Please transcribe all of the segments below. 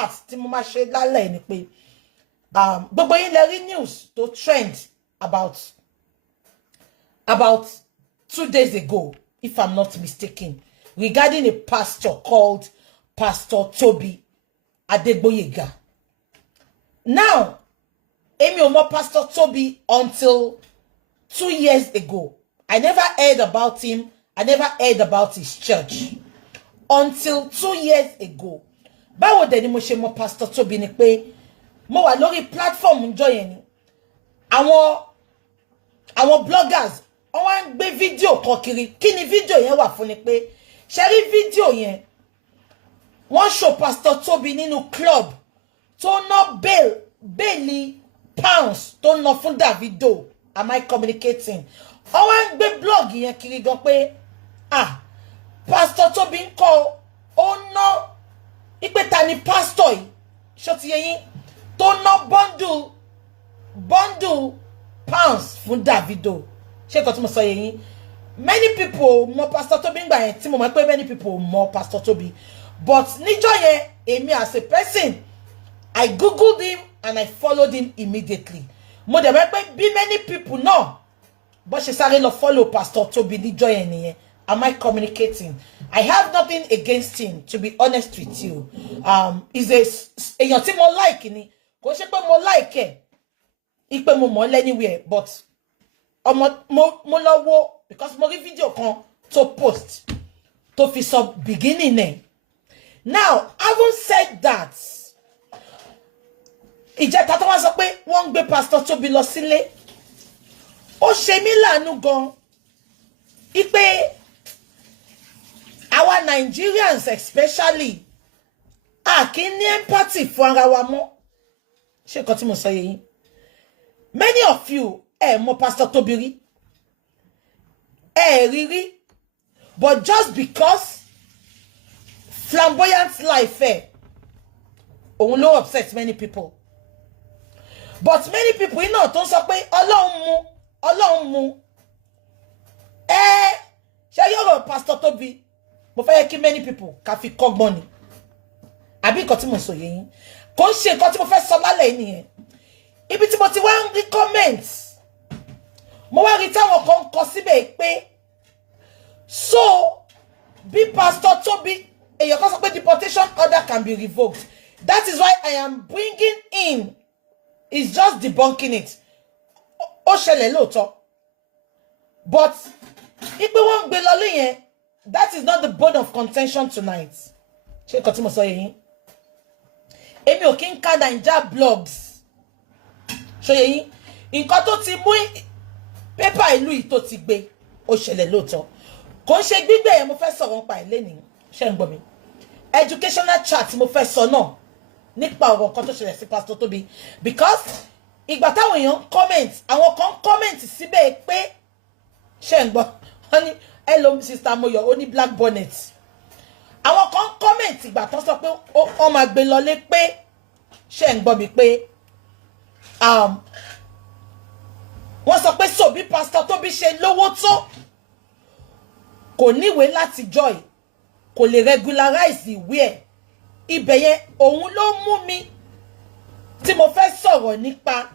part tí mo máa ṣe lálẹ́ ni pé gbogbo yín lè rí news tó trend about 2 days ago, if I'm not mistaken, regarding a pastor called Pastor Tobi Adegboyega. Now, èmi ò mọ̀ Pastor Tobi until 2 years ago. I never heard about him. I never heard about his church until 2 years ago. Báwo dẹ̀ ni mo ṣe mọ̀ Pastor Tobi ni pé mo wà lórí platform ńjọ́ yẹn ni. Àwọn bloggers wọ́n wá ń gbé fídíò kan kiri. Kí ni fídíò yẹn wà fún ni pé ṣé rí fídíò yẹn wọ́n show Pastor Tobi nínú club tó ná bail pounds tó ná fún Davido. Am I communicating? Wọ́n wá ń gbé blog yẹn kiri gan pé Pastor Tobi ń kọ́ ó ná ipe ta ni pastor yìí ṣó ti yé yín tó ná bundle pounds fún Davido. Ṣé nǹkan tí mo sọ yé yín? Many people mọ̀ Pastor Tobi ngbà yẹn tí mo mọ̀ pé many people mọ̀ Pastor Tobi, but níjọ́ yẹn èmi as a person I googled him and I followed him immediately. Mo dẹ̀ mọ̀ pé bí many people náà bó ṣe sáré lọ follow Pastor Tobi níjọ́ yẹn nìyẹn. Am I communicating? I have nothing against him, to be honest with you. He's èèyàn tí mo like ni. Kò ṣe pé mo like ẹ̀. Ipe mo mọ̀ anywhere, but mo lọ wo because mo rí video kan to post to fi sọ beginning ẹ̀. Now, having said that, ìjẹta tó wá sọ pé wọ́n ń gbé Pastor Tobi lọ sílé. Ó ṣe mí láàánú gan. Ipe our Nigerians especially kì í ní empathy fún ara wa mọ́. Ṣé nǹkan tí mo sọ yé yín? Many of you mọ̀ Pastor Tobi rí. Rí. But just because flamboyant life òun ló upset many people. But many people iná tó ń sọ pé Ọlọ́run mú. Ṣé yọ̀rọ̀ Pastor Tobi? Mo fẹ́ kí many people ká fi kọ́gbọ́n ni. Àbí nǹkan tí mo sọ yé yín. Kò ń ṣe nǹkan tí mo fẹ́ sọ lálẹ́ nìyẹn. Ibi tí mo ti wá ń rí comments. Mo wá rí táwọn kan kọ síbẹ̀ pé so bí Pastor Tobi èèyàn kan sọ pé deportation order can be revoked. That is why I am bringing in. It's just debunking it. Ó ṣẹlẹ̀ lóòótọ́. But ipe wọ́n gbé lọ lé yẹn, that is not the bone of contention tonight. Ṣé nǹkan tí mo sọ yẹn? Èmi ò kí ń ka Naija blogs. Ṣó yé yín? Nǹkan tó ti mú pépà ìlú yìí tó ti gbé ó ṣẹlẹ̀ lóòótọ́. Kò ń ṣe gbígbé yẹn mo fẹ́ sọ̀rọ̀ nípa ilé ni. Ṣé ń gbọ́ mi? Educational chat mo fẹ́ sọ náà nípa ọ̀rọ̀ kan tó ṣẹlẹ̀ sí Pastor Tobi, because ìgbà táwọn èèyàn comment, àwọn kan comment síbẹ̀ pé ṣé ń gbọ́ wọ́n ní hello sister Moyo ó ní black bonnet. Àwọn kan comment ìgbà tó sọ pé ó máa gbé lọlé pé ṣé ń gbọ́ mi pé wọ́n sọ pé so bí Pastor Tobi ṣe lówó tó kò níwèé láti joy, kò lè regularize ìwé ẹ̀. Ibẹ̀ yẹn òun ló mú mi tí mo fẹ́ sọ̀rọ̀ nípa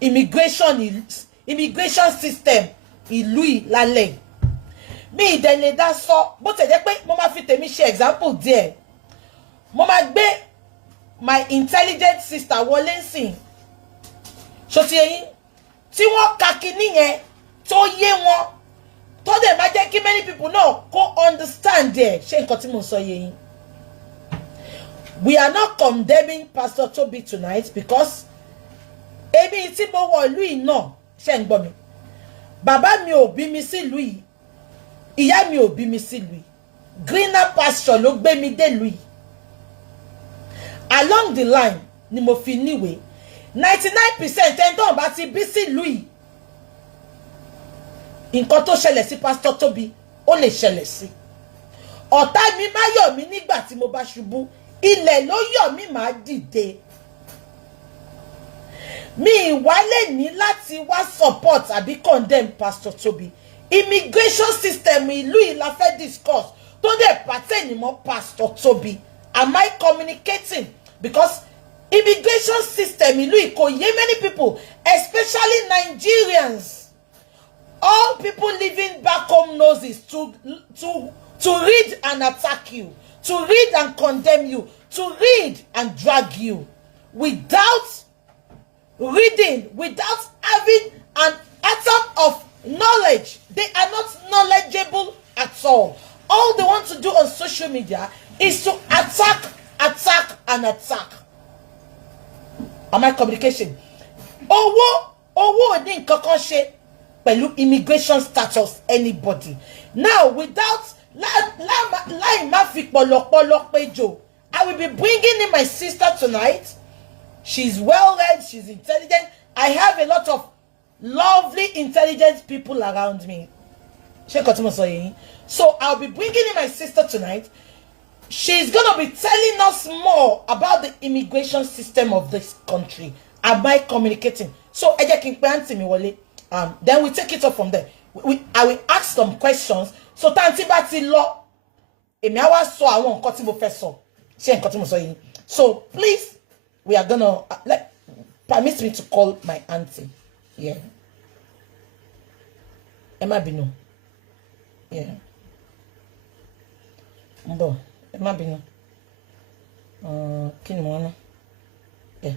immigration system ìlú ìlálẹ̀. Mi ìdẹ̀lẹ̀ dá sọ bó tẹ̀ jẹ́ pé mo máa fi tèmi ṣe example díẹ̀. Mo máa gbé my intelligent sister wọlé nsìn. Ṣó ti yín tí wọ́n ka kíní yẹn tó yé wọn tó dẹ̀ máa jẹ́ kí many people náà kó understand there. Ṣé nǹkan tí mo sọ yé yín? We are not condemning Pastor Tobi tonight because èmi tí mo wọ ìlú yìí náà ṣé ń gbọ́ mi. Bàbá mi ò bí mi sí ìlú yìí. Ìyá mi ò bí mi sí ìlú yìí. Greener pasture ló gbé mi dé ìlú yìí. Along the line ni mo fi níwèé. 99% ẹni tó bá ti bí sí ìlú yìí. Nǹkan tó ṣẹlẹ̀ sí Pastor Tobi ó lè ṣẹlẹ̀ sí. Ọ̀tá mi máa yọ̀ mí nígbà tí mo bá ṣubú. Ilẹ̀ ló yọ̀ mí máa dìde. Mi ìwálé ní láti wá support àbí condemn Pastor Tobi. Immigration system ìlú yìí la fẹ́ discuss tó dẹ̀ pertain mọ́ Pastor Tobi Am I communicating? Because immigration system in many people, especially Nigerians, all people living back home knows is to read and attack you, to read and condemn you, to read and drag you, without reading, without having an atom of knowledge. They are not knowledgeable at all. All they want to do on social media is to attack, and attack. Am I communication? Owo ni nkan kan ṣe pẹ̀lú immigration status anybody. Now, without lie ma fi pọ̀lọpọ̀lọ péjọ, I will be bringing in my sister tonight. She's well read, she's intelligent. I have a lot of lovely, intelligent people around me. So I'll be bringing in my sister tonight. She's gonna be telling us more about the immigration system of this country. Am I communicating? So then we take it up from there. I will ask some questions. So so please, we are gonna permit me to call my auntie. Yeah. Emma Bino. Yeah. Mbo. Emma Bino. Kinmono. Yeah.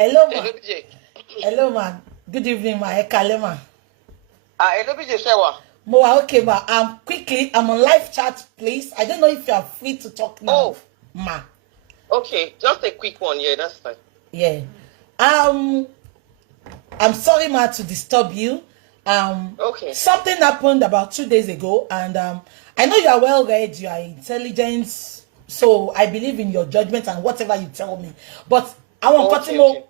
Hello, ma. Hello, man. Good evening, ma. Ekalema. Hello, BJ Shewa. Mo, okay, ma. Quickly, I'm on live chat, please. I don't know if you are free to talk now. Oh, ma. Okay, just a quick one. Yeah, that's fine. Yeah. I'm sorry, ma, to disturb you. Okay. Something happened about 2 days ago, and I know you are well read, you are intelligent, so I believe in your judgment and whatever you tell me. But I want to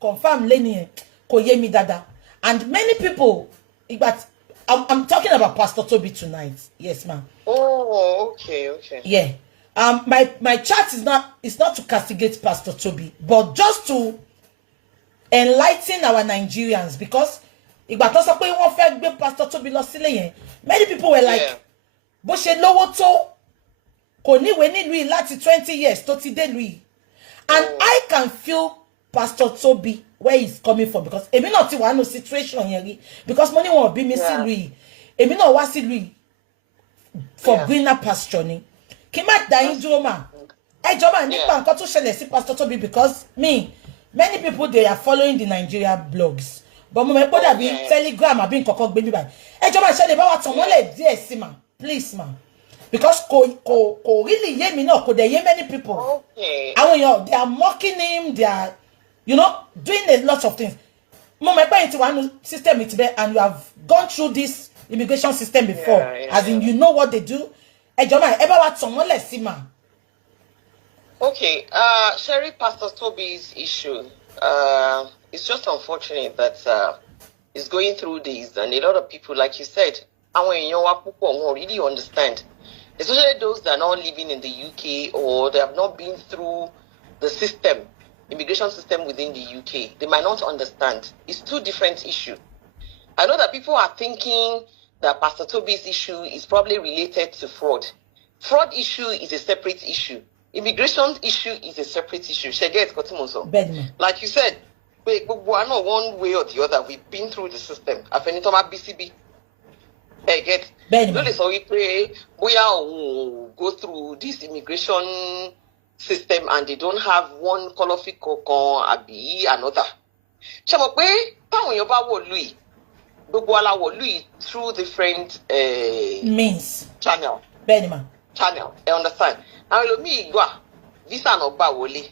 confirm Lenny Koyemi Dada. And many people, but I'm talking about Pastor Tobi tonight. Yes, ma'am. Oh, okay. Yeah. My chat is not to castigate Pastor Tobi, but just to enlighten our Nigerians, because Pastor Tobi many people were like, bó ṣe lówó tó kò níwèé nílùú láti 20 years tó ti dé lùí. And I can feel Pastor Tobi where he's coming from, because èmi náà ti wà no situation yẹn rí, because money won't be missing lùí. Èmi náà wá sí lùí for greener pasture ni. Kí má dá yín dúró mà. Ẹ jọ̀ọ́ mà nípa nǹkan tó ṣẹlẹ̀ sí Pastor Tobi, because many people, they are following the Nigeria blogs. But mo mọ̀ pé dàbí Telegram àbí nǹkan kan gbé mi báyìí. Ẹ jọ̀ọ́ mà ṣẹlẹ̀ bá wa tàn mọ́lẹ̀ díẹ̀ sí mà. Please, ma. Because ko really hear me now, they hear many people. Okay. They are mocking him, they are, doing a lot of things. Mama, into one system and you have gone through this immigration system before. As in, you know what they do. Okay. Sherry, Pastor Tobi's issue. It's just unfortunate that he's going through this, and a lot of people, like you said, won't really understand. Especially those that are not living in the UK, or they have not been through the system, immigration system within the UK. They might not understand. It's two different issues. I know that people are thinking that Pastor Tobi's issue is probably related to fraud. Fraud issue is a separate issue. Immigration issue is a separate issue. Like you said, one way or the other, we've been through the system. BCB. Hey, get. So we pray, we go through this immigration system and they don't have one colorful kokon abi another. Through different means. Channel. Channel. I understand. Now me visa no ba wole.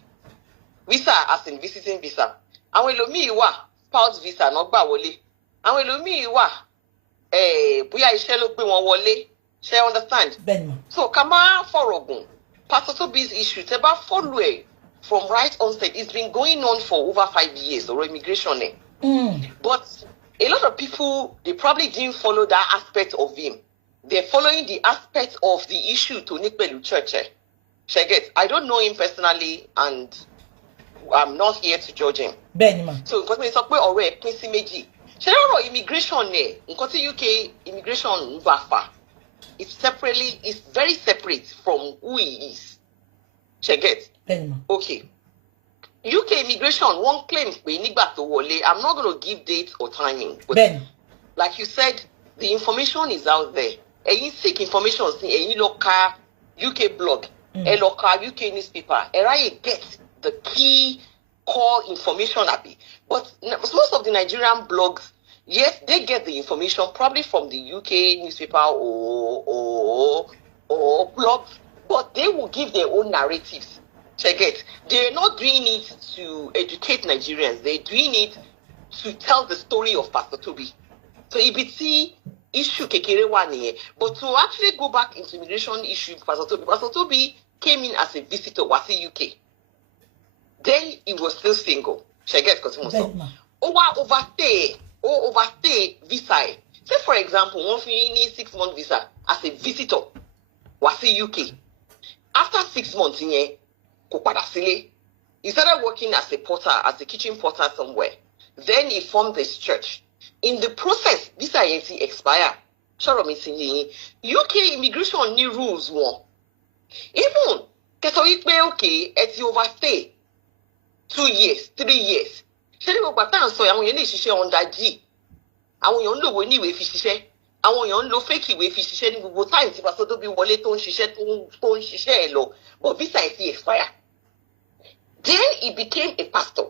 Visa as in visiting visa. And when me spouse visa no ba wole. And when me bóyá iṣẹ́ ló gbé wọn wọlé, ṣé understand? Benma. So ká má fọ̀rọ̀ gùn. Pastor Tobi's issue, tẹ́ bá follow ẹ̀, from right onset. It's been going on for over 5 years, or immigration. But a lot of people, they probably didn't follow that aspect of him. They're following the aspect of the issue to Nikbelu Church. I don't know him personally, and I'm not here to judge him. So, because we talk about Quincy Meji, immigration, UK immigration, it's separately, it's very separate from who he is. Okay. UK immigration won't claim I'm not going to give date or timing. But like you said, the information is out there. And you seek information, and you look at UK blog, and look at UK newspaper, and I get the key core information. But most of the Nigerian blogs, yes, they get the information probably from the UK newspaper or blogs, but they will give their own narratives. They're not doing it to educate Nigerians. They're doing it to tell the story of Pastor Tobi. So EBT issue kekere one here. But to actually go back into immigration issue, Pastor Tobi came in as a visitor, was in UK. Then he was still single. Overstay visa. Say for example, one need 6-month visa as a visitor, was in UK. After 6 months in here, he started working as a porter, as a kitchen porter somewhere. Then he formed this church. In the process, this INC expire. UK immigration new rules one. Even okay, it's overstay 2 years, 3 years. Under G. Àwọn èèyàn ń lò wò ní ìwé fi ṣiṣẹ́. Àwọn èèyàn ń lo fake ìwé fi ṣiṣẹ́ ní gbogbo time tí Pastor Tobi wọlé tó ń ṣiṣẹ́ ẹ̀ lọ. But visa is expire. Then he became a pastor.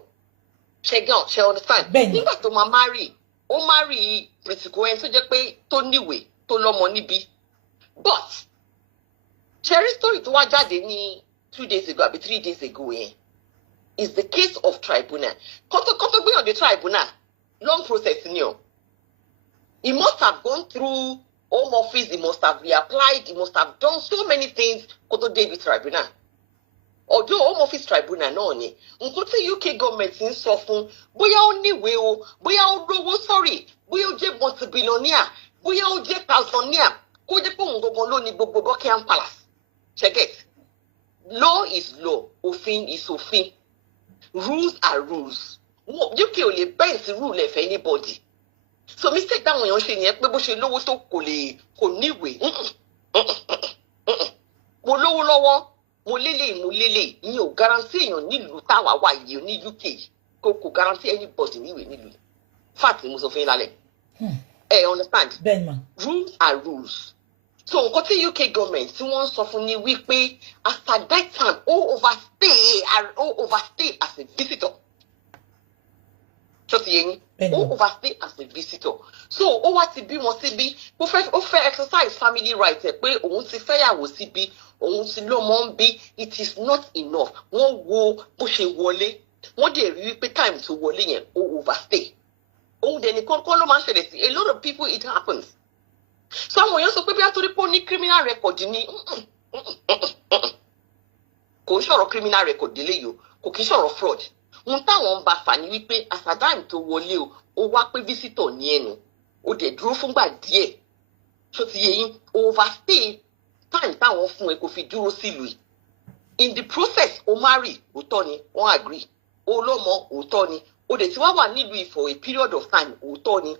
She understand? Nígbà tó máa marry, ó marry Pretty Cohen tó jẹ́ pé tó níwèé tó lọ́mọ níbí. But Cherry story tó wá jáde ní 2 days ago àbí 3 days ago is the case of tribunal. Kọ́tọ́ gbé on the tribunal, long process ni o. He must have gone through Home Office, he must have reapplied, he must have done so many things kọ́tọ́ dé ibi tribunal. Although Home Office tribunal náà ni, nǹkan tí UK government ń sọ fún, bóyá ó níwèé o, bóyá ó rówó sorry, bóyá ó jẹ́ multi-billionaire, bóyá ó jẹ́ thousandaire, kó jẹ́ pé òun gangan ló ní gbogbo Buckingham Palace. Check it. Law is law, òfin is òfin. Rules are rules. UK ò lè bend the rule for anybody. So mistake táwọn èèyàn ṣe nìyẹn pé bó ṣe lówó tó kò níwèé. Mo lówó lọ́wọ́, mo lélẹ̀, ìyẹn ò guarantee èèyàn nílùú táwa wà yìí ní UK. Kò guarantee anybody níwèé nílùú. Fact ni mo sọ fún yín lálẹ́. Understand? Rules are rules. So nǹkan tí UK government tí wọ́n sọ fún ni wípé as at that time ó overstay as a visitor. Just yẹn ó overstay as a visitor. So ó wá ti bí wọn síbí ó fẹ́ exercise family right ẹ̀ pé òun ti fẹ́yàwó síbí òun ti lọ́mọ ń bí. It is not enough. Wọ́n wo bó ṣe wọlé wọ́n dẹ̀ rí wípé time tó wọlé yẹn ó overstay. Òun dẹ̀ ní kọ́kọ́ ló máa ń ṣẹlẹ̀ sí a lot of people it happens. So àwọn èèyàn sọ pé bí a torí pé ó ní criminal record ni kò ń sọ̀rọ̀ criminal record délé yìí o kò kí ń sọ̀rọ̀ fraud. Ohun táwọn ń bá fà ní wípé àsàdáìm tó wọlé o ó wá pé visitor ní ẹnu ó dẹ̀ dúró fúngbà díẹ̀ tó ti yẹ yín overstay time táwọn fún ẹ kò fi dúró sílùú yìí. In the process ó marry òótọ́ ni wọ́n agree ó lọ́mọ òótọ́ ni ó dẹ̀ ti wá wà nílùú yìí for a period of time òótọ́ ni.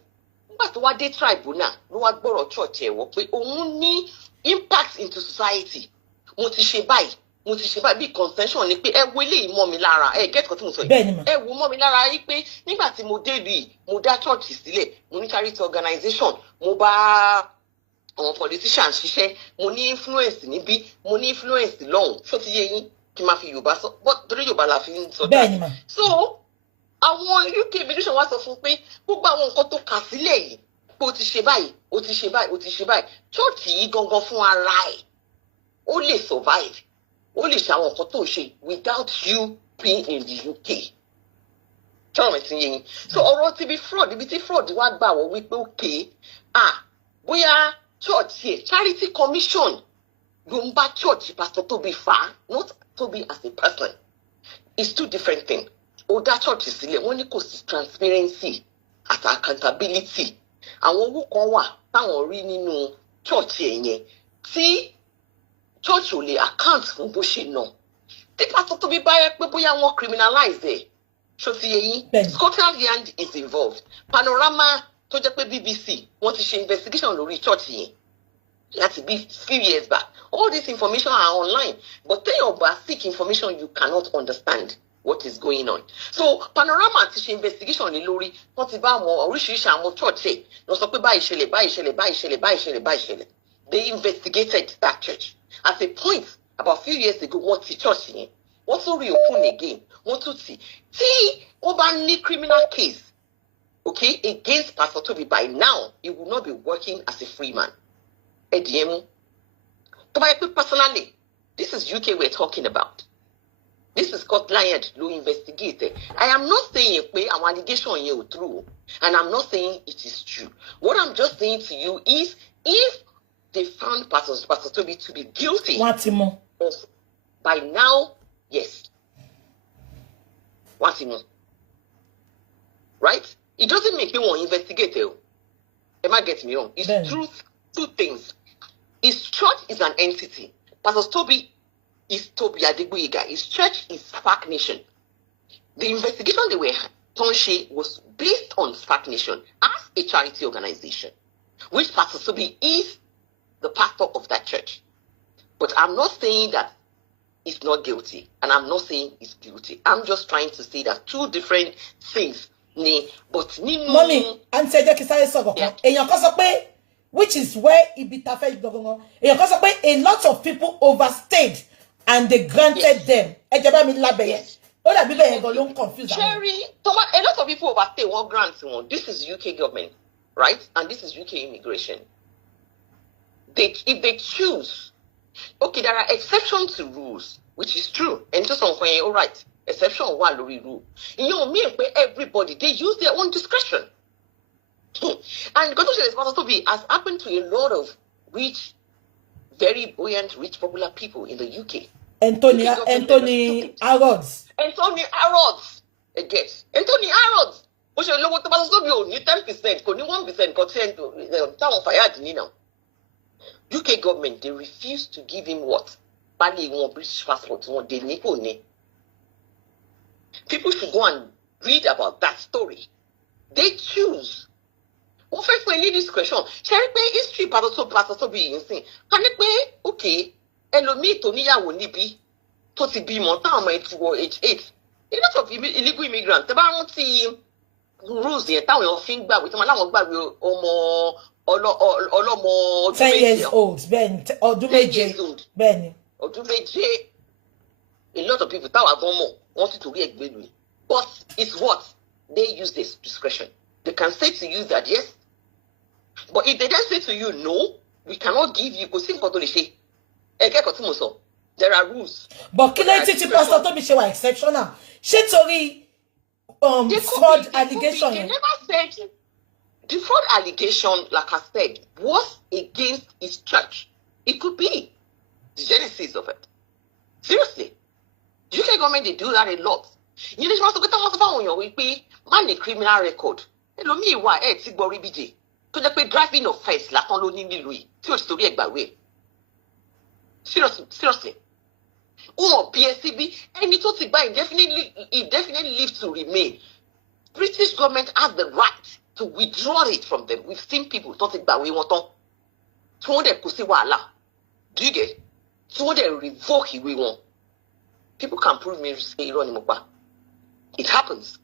Nígbà tó wá dé tribunal ló wá gbọ́rọ̀ church ẹ̀ wọ́ pé òun ní impact into society. Mo ti ṣe báyìí bí contention ni pé ẹ wo eléyìí mọ́ mi lára get what mo sọ yìí ẹ wo mọ́ mi lára yìí pé nígbà tí mo dé ìlú yìí mo dá church sílẹ̀ mo ní charity organization mo bá àwọn politicians ṣiṣẹ́ mo ní influence níbí mo ní influence lọ́hùn ṣó ti yé yín kí n máa fi Yorùbá sọ torí Yorùbá la fi ń sọ dáa. So àwọn UK immigration wá sọ fún pé gbogbo àwọn nǹkan tó kà sílẹ̀ yìí pé o ti ṣe báyìí o ti ṣe báyìí o ti ṣe báyìí church yìí gangan fún ara ẹ̀ ó lè survive ó lè ṣe àwọn nǹkan tó ṣe without you being in the UK. Ṣọ́rọ̀ mi ti yé yín. So ọ̀rọ̀ ti bí fraud ibi tí fraud wá gbà wọ́n wípé okay bóyá church yẹ charity commission ló ń bá church Pastor Tobi fà not Tobi as a person. it's two different things. Oh, that church is still one equals transparency at accountability. And one who can wa táwọn rí nínú church yẹn tí church ò lè account fún bó ṣe ná. Tí pastor Tobi bá yẹ pé bóyá wọ́n criminalize ẹ̀. Ṣó ti yé yín? Scotland Yard is involved. Panorama tó jẹ́ pé BBC wọ́n ti ṣe investigation lórí church yẹn láti bí few years back. All this information are online, but tell your basic information you cannot understand what is going on. So Panorama ti ṣe investigation lé lórí wọ́n ti bá àwọn oríṣiríṣi àwọn church ṣe lọ sọ pé báyìí ṣẹlẹ̀ báyìí ṣẹlẹ̀ báyìí ṣẹlẹ̀ báyìí ṣẹlẹ̀ báyìí ṣẹlẹ̀. They investigated that church. At a point about a few years ago wọ́n ti church yẹn wọ́n tún reopen again wọ́n tún ti tí wọ́n bá ní criminal case okay against Pastor Tobi by now he will not be working as a free man. Ediemu. Personally, this is UK we're talking about. This is Scotland Yard who investigated. I am not saying our allegation is true, and I'm not saying it is true. What I'm just saying to you is, if they found Pastor Tobi to be guilty, by now, yes. What more? Right? It doesn't make me want to investigate it. Am I getting me wrong? It's truth, two things. His church is an entity. Pastor Tobi is Tobi Adegboyega. His church is Spark Nation. The investigation they were done was based on Spark Nation as a charity organization, which Pastor Tobi is the pastor of that church. But I'm not saying that he's not guilty, and I'm not saying he's guilty. I'm just trying to say that two different things. But Mommy, and say which is where a lot of people overstayed and they granted them. Yes. Cherry, a lot of people overstay one grant. This is UK government, right? And this is UK immigration. If they choose, okay, there are exceptions to rules, which is true. And just on all right, exception one rule. You know, me everybody they use their own discretion. And because it's supposed to be has happened to a lot of rich, very buoyant, rich, popular people in the UK. Anthony Harrods. Again. Anthony Harrods. Which is low to only 10%, only 1%, UK government, they refuse to give him what? Bali won British passport, they need. People should go and read about that story. They choose. What first we need this question? Shall we history Pastor Tobi insane? Can it be okay? Elomi to niyawo nibi to ti bímọ ta ọmọ ẹ̀ ti wọ age 8. A lot of illegal immigrants. Tẹ́ bá rántí rules yẹn táwọn èèyàn fi ń gbàgbé tí wọ́n láwọn gbàgbé ọmọ ọlọ́mọ 10 years old. Ben ọdún méje. Ben ọdún méje. A lot of people táwọn àgbọn mọ̀ wanted to re-explain. But it's what they use this discretion. They can say to you that yes, but if they then say to you no, we cannot give you. There are rules. But can I teach you, Pastor Tobi she was exceptional? She told fraud allegation. They never said the fraud allegation, like I said, was against his church. It could be the genesis of it. Seriously. The UK government, they do that a lot. You know, man, a criminal record. Driving offense, seriously. Or PSCB, and it was indefinitely live to remain. British government has the right to withdraw it from them. We've seen people talking about we want to. Do you get? So they revoke it we want. People can prove me it happens.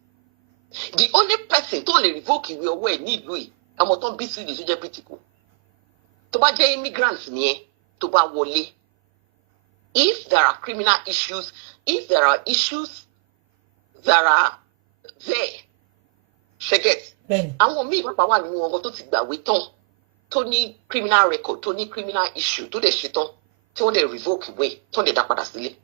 The only person to only revoke it we aware need we. I'm not be Swedish critical. To ba je immigrants ni to ba wole. If there are criminal issues, if there are issues that are there, forget. Àwọn míì pàpà wà nínú wọn tó ti gbàwé tán tó ní criminal record tó ní criminal issue tó dẹ̀ ṣe tán tí wọ́n dẹ̀ revoke ìwé tó dẹ̀ dá padà sílé.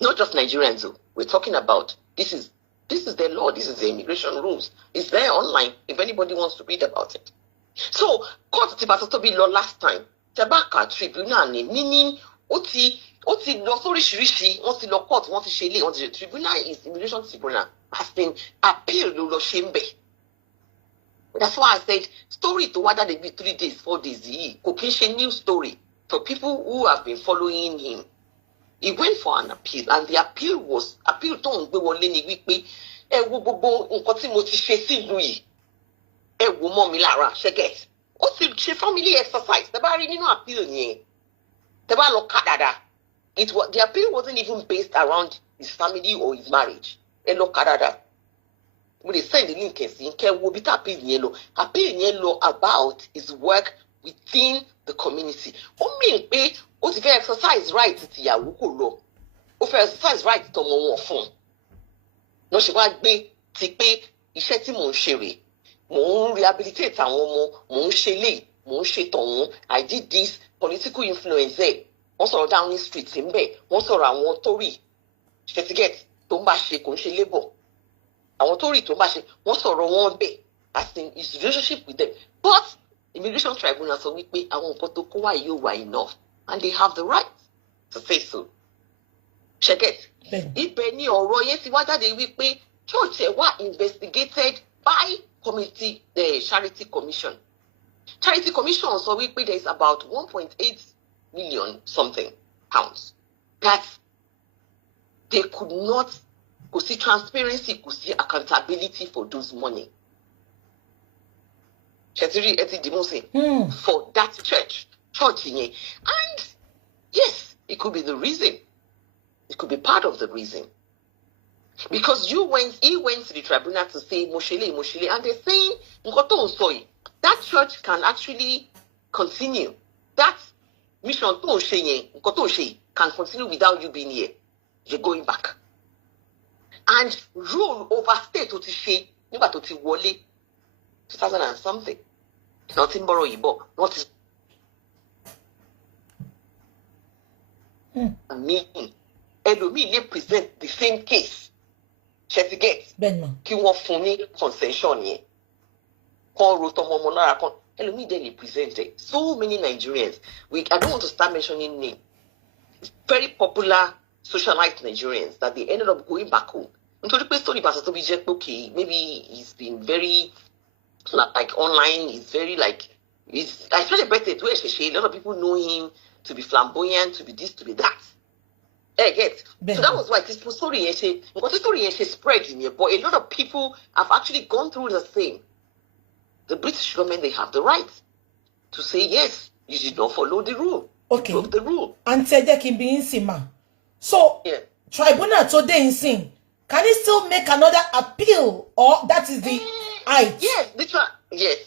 Not just Nigerians though. We're talking about this is the law, this is the immigration rules. It's there online if anybody wants to read about it. So, court ti Pastor Tobi lọ last time. Tebaka tribunal ni meaning ó ti ó ti lọ sóríṣiríṣi, wọ́n ti lọ court, wọ́n ti ṣe ilé, wọ́n ti ṣe tribunal, is immigration tribunal, has been appeal ló lọ ṣe ń bẹ̀. That's why I said story tó wá jáde bí 3 days 4 days yìí kò kí n ṣe new story for people who have been following him. He went for an appeal, and the appeal was appeal tó ń gbé wọlé ni wípé ẹ wo gbogbo nǹkan tí mo ti ṣe sílùú yìí, ẹ wo mọ́ mi lára, ṣẹ́gẹ̀t. Ó ti ṣe family exercise, tẹ́ bá rí nínú appeal yẹn, tẹ́ bá lọ ká dáadáa. The appeal wasn't even based around his family or his marriage. Ẹ lọ ká dáadáa. When they send the link, wo bí appeal yẹn lọ. Appeal yẹn lọ about his work within the community. Ó mean pé ó ti fẹ́ exercise right tìyàwó kò lọ. Ó fẹ́ exercise right tọmọ wọn fún. Lọ ṣe wá gbé ti pé iṣẹ́ tí mò ń ṣe rèé. Mò ń rehabilitate àwọn ọmọ, mò ń ṣe lè, mò ń ṣe tọ̀hún. I did this, political influence ẹ̀. Wọ́n sọ̀rọ̀ Downing Street ń bẹ̀. Wọ́n sọ̀rọ̀ àwọn Tory. Ṣètìgẹ́t tó ń bá ṣe kò ń ṣe labour. Àwọn Tory tó ń bá ṣe, wọ́n sọ̀rọ̀ wọn bẹ̀. As in his relationship with them. But immigration tribunal sọ wípé àwọn nǹkan tó kó wá yóò wà enough. And they have the right to say so. Ṣètìgẹ́t. Ibẹ̀ ni ọ̀rọ̀ yẹn ti wá jáde wípé church ẹ̀ wá investigated by committee, the charity commission. Charity commission sọ wípé there is about 1.8 million something pounds that they could not, kò sí transparency, kò sí accountability for those money. Ṣètìrí ẹ ti dìbò sí for that church yẹn. And yes, it could be the reason. It could be part of the reason. Because he went to the tribunal to say moshele, and they're saying that church can actually continue. That mission can continue without you being here. You're going back. And rule over state to she, nígbà tó ti wọlé 2000 and something. Nothing borrow Igbo. Not me. Elomi they present the same case. Ṣètìgẹ́t kí wọ́n fún ní concession yẹn kọ́ ro tọmọ ọmọ lára kan ẹlòmíì dẹ̀ lè present it. So many Nigerians, I don't want to start mentioning names, very popular socialite Nigerians that they ended up going back home. Nítorí pé story Pastor Tobi jẹ́ pé okay, maybe he's been very like online, he's very like, I feel a better way. A lot of people know him to be flamboyant, to be this, to be that. Get. So that was why this story spread in here. But a lot of people have actually gone through the same. The British government, they have the right to say, yes, you did not follow the rule. Okay. You broke the rule. And said there can be insima. So, yeah. Tribunal today in sin. Can it still make another appeal? Or that is the height? Yes. Yes.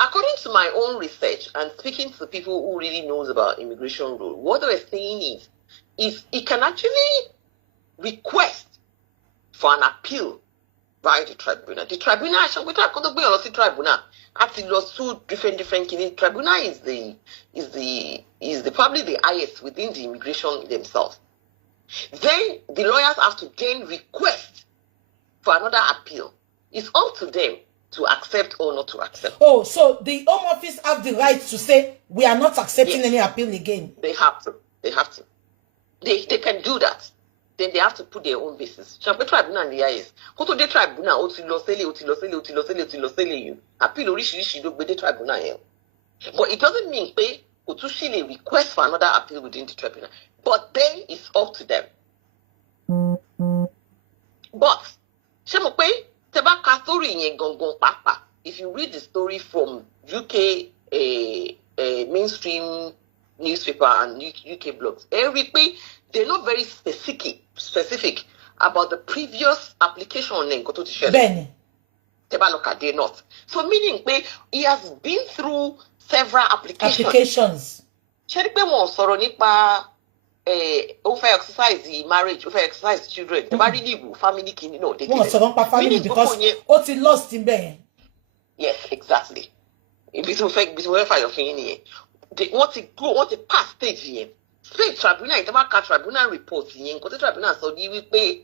According to my own research and speaking to people who really knows about immigration rule, what they're saying is it can actually request for an appeal by the tribunal. The tribunal, different tribunal is probably the highest within the immigration themselves. Then the lawyers have to gain request for another appeal. It's up to them to accept or not to accept. Oh, so the Home Office have the right to say, we are not accepting any appeal again. They have to. They can do that. Then they have to put their own basis. Tribunal and the IS. Koto de tribunal, otilo sele you. Appeal orishi do the tribunal. But it doesn't mean pay Otushile request for another appeal within the tribunal. But then it's up to them. But if you read the story from UK mainstream newspaper and UK blogs, they're not very specific about the previous application name. They're not. So meaning he has been through several applications. Over exercise the marriage, over exercise children. The family, no, they didn't. Family because what he lost in there. Yes, exactly. What he past stage here. Straight tribunal, tribunal report here. Tribunal so we pay.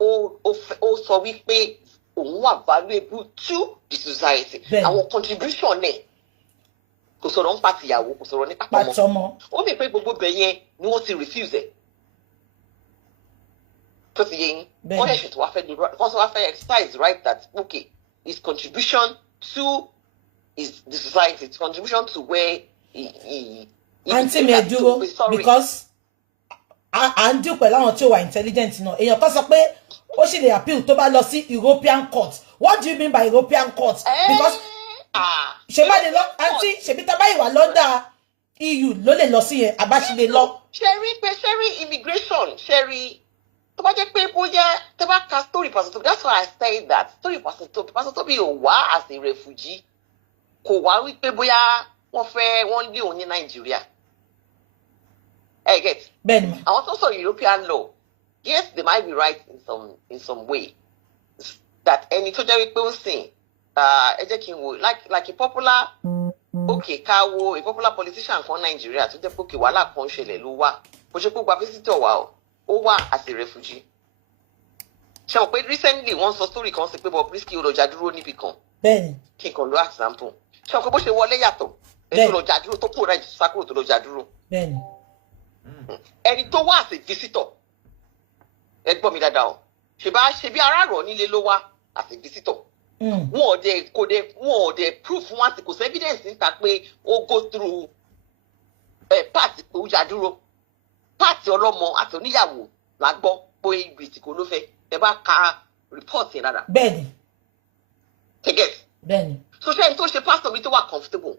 So we pay. Valuable to the society. Our contribution. Kò sọ̀rọ̀ ń pa tìyàwó, kò sọ̀rọ̀ nípa tọmọ. Ó mi pé gbogbo bẹ̀ yẹn ni wọ́n ti refuse ẹ̀. Tó ti yé yín. Wọ́n lè ṣètò wá fẹ́ exercise right that okay, his contribution to the society, his contribution to where he Auntie me dúró because à ń dín pẹ̀lú àwọn tí ó wà intelligent náà. Èèyàn kan sọ pé ó sì lè appeal tó bá lọ sí European court. What do you mean by European court? Because ṣebí lè lọ auntie ṣebí tá bá ìwà lọ́dà EU ló lè lọ sí yẹn àbáṣe lè lọ. Sherry immigration, Sherry. Tó bá jẹ́ pé bóyá tó bá ka story Pastor Tobi, that's why I say that story Pastor Tobi ò wá as a refugee. Kò wá wípé bóyá wọ́n lé òun ní Nàìjíríà. Get. Bẹ́ẹ̀ni. Àwọn tó sọ European law, yes, they might be right in some way. That ẹni tó jẹ́ wípé ó sìn, ẹ jẹ́ kí n wò like a popular, okay, ká wo a popular politician from Nigeria tó jẹ́ pé òkè wàhálà kan ṣẹlẹ̀ ló wá. Bó ṣe pé gba visitor wa o, ó wá as a refugee. Ṣé o pé recently wọ́n sọ story kan sí pé Bukky ó lọ jà dúró níbì kan. Bẹ́ẹ̀ni. Kí n kàn lo example. Ṣé o pé bó ṣe wọlé yàtọ̀? Èso lọ jà dúró tó kúrò náà sákúrò tó lọ jà dúró. Bẹ́ẹ̀ni. Ẹni tó wá as a visitor. Ẹ gbọ́ mi dáadáa o. Ṣe bí ara rọ̀ nílé ló wá as a visitor. Wọ́n ò dé proof wọn àti kò sí evidence níta pé ó go through part pé ó jà dúró. Part ọlọ́mọ àti oníyàwó la gbọ́ pé ìgbìtì kò ló fẹ́. Ẹ bá ka report yẹn dáadáa. Bẹ́ẹ̀ni. Get. Bẹ́ẹ̀ni. So ṣé ẹni tó ṣe pastor mi tó wà comfortable?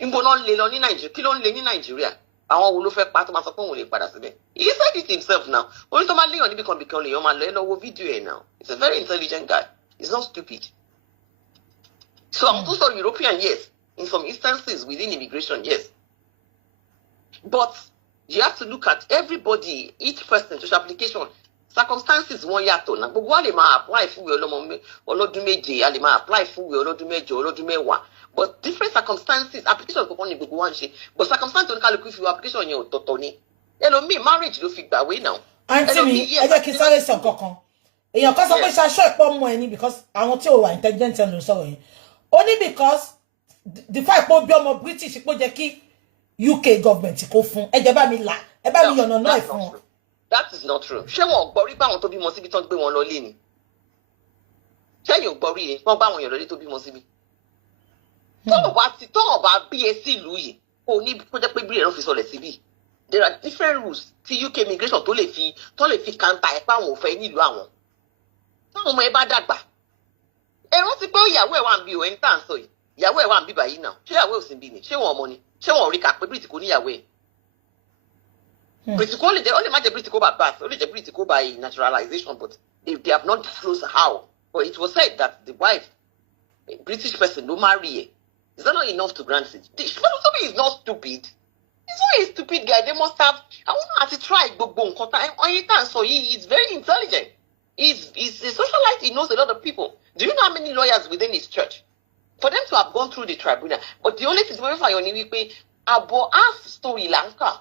Ìgbò náà lè lọ ní Nàìjíríà. Kí ló ń lé ní Nàìjíríà? Àwọn wo ló fẹ́ pa tó máa sọ pé òun lè padà síbẹ̀? He said it himself now. Only tó máa léèyàn níbi kan bìkan lèèyàn máa lọ ẹ lọ wo fídíò ẹ̀ now. He's a very intelligent guy. He's not stupid. So àwọn tó sọ European, yes. In some instances within immigration, yes. But you have to look at everybody, each person, social application. Circumstances wọn yàtọ̀ náà. Gbogbo wa lè máa apply fún ìwé ọlọ́dún méje, a lè máa apply fún ìwé ọlọ́dún mẹ́jọ, ọlọ́dún mẹ́wàá. But different circumstances, application kankan ni gbogbo wa ń ṣe. But circumstance oníkálukú fi application yẹn ọ̀tọ̀ọ̀tọ̀ ni. Ẹlòmíì marriage ló fi gbàwé náà. Àǹtí mi, ẹ jẹ́ kí n sáré sọ kankan. Èèyàn kan sọ pé ṣaṣọ ìpọ́ mọ́ ẹni because àwọn tí ò wà intelligent ló sọ̀rọ̀ yẹn. Ó ní because the fact pé ó bí ọmọ British pé ó jẹ́ kí UK government kó fún. Ẹ jẹ́ bá mi là, ẹ bá mi yànnà náà fún wọn. That is not true. Ṣé wọn ò gbọ́ rí báwọn tó bímọ síbi tán gbé wọn lọ lé ni? Ṣé yóò gbọ́ rí ni? Wọ́n bá àwọn èèyàn lọlé tó bímọ síbi. Tọ́wọ́ bá bí ẹ sí ìlú yìí, kò ní kó jẹ́ pé bí ẹ̀rọ fi sọlẹ̀ síbí. There are different rules tí UK immigration tó lè fi kanta ẹ̀ pé àwọn ò fẹ́ nílùú àwọn. Táwọn ọmọ ẹ bá dàgbà. Ẹ̀rọ ti pé ìyàwó ẹ̀ wà ń bí o, ẹni tá à ń sọ yìí. Ìyàwó ẹ̀ wà ń bí báyìí náà. Ṣé ìyàwó ẹ̀ ò sì ń bí ni? Ṣé wọn ọmọ ni? Ṣé wọn ò rí kà pé Brit kò níyàwó ẹ̀? Brit kò lè jẹ́, ó lè má jẹ́ Brit kò by birth, ó lè jẹ́ Brit kò by naturalization, but they have not disclosed how. But it was said that the wife, a British person, no marry her. Is that not enough to grant it? Tobi is not stupid. He's not a stupid guy. They must have. I want to have to try gbogbo nǹkan. So he is very intelligent. He's a socialite. He knows a lot of people. Do you know how many lawyers within his church? For them to have gone through the tribunal, but the only thing is when Abo half story Lanka,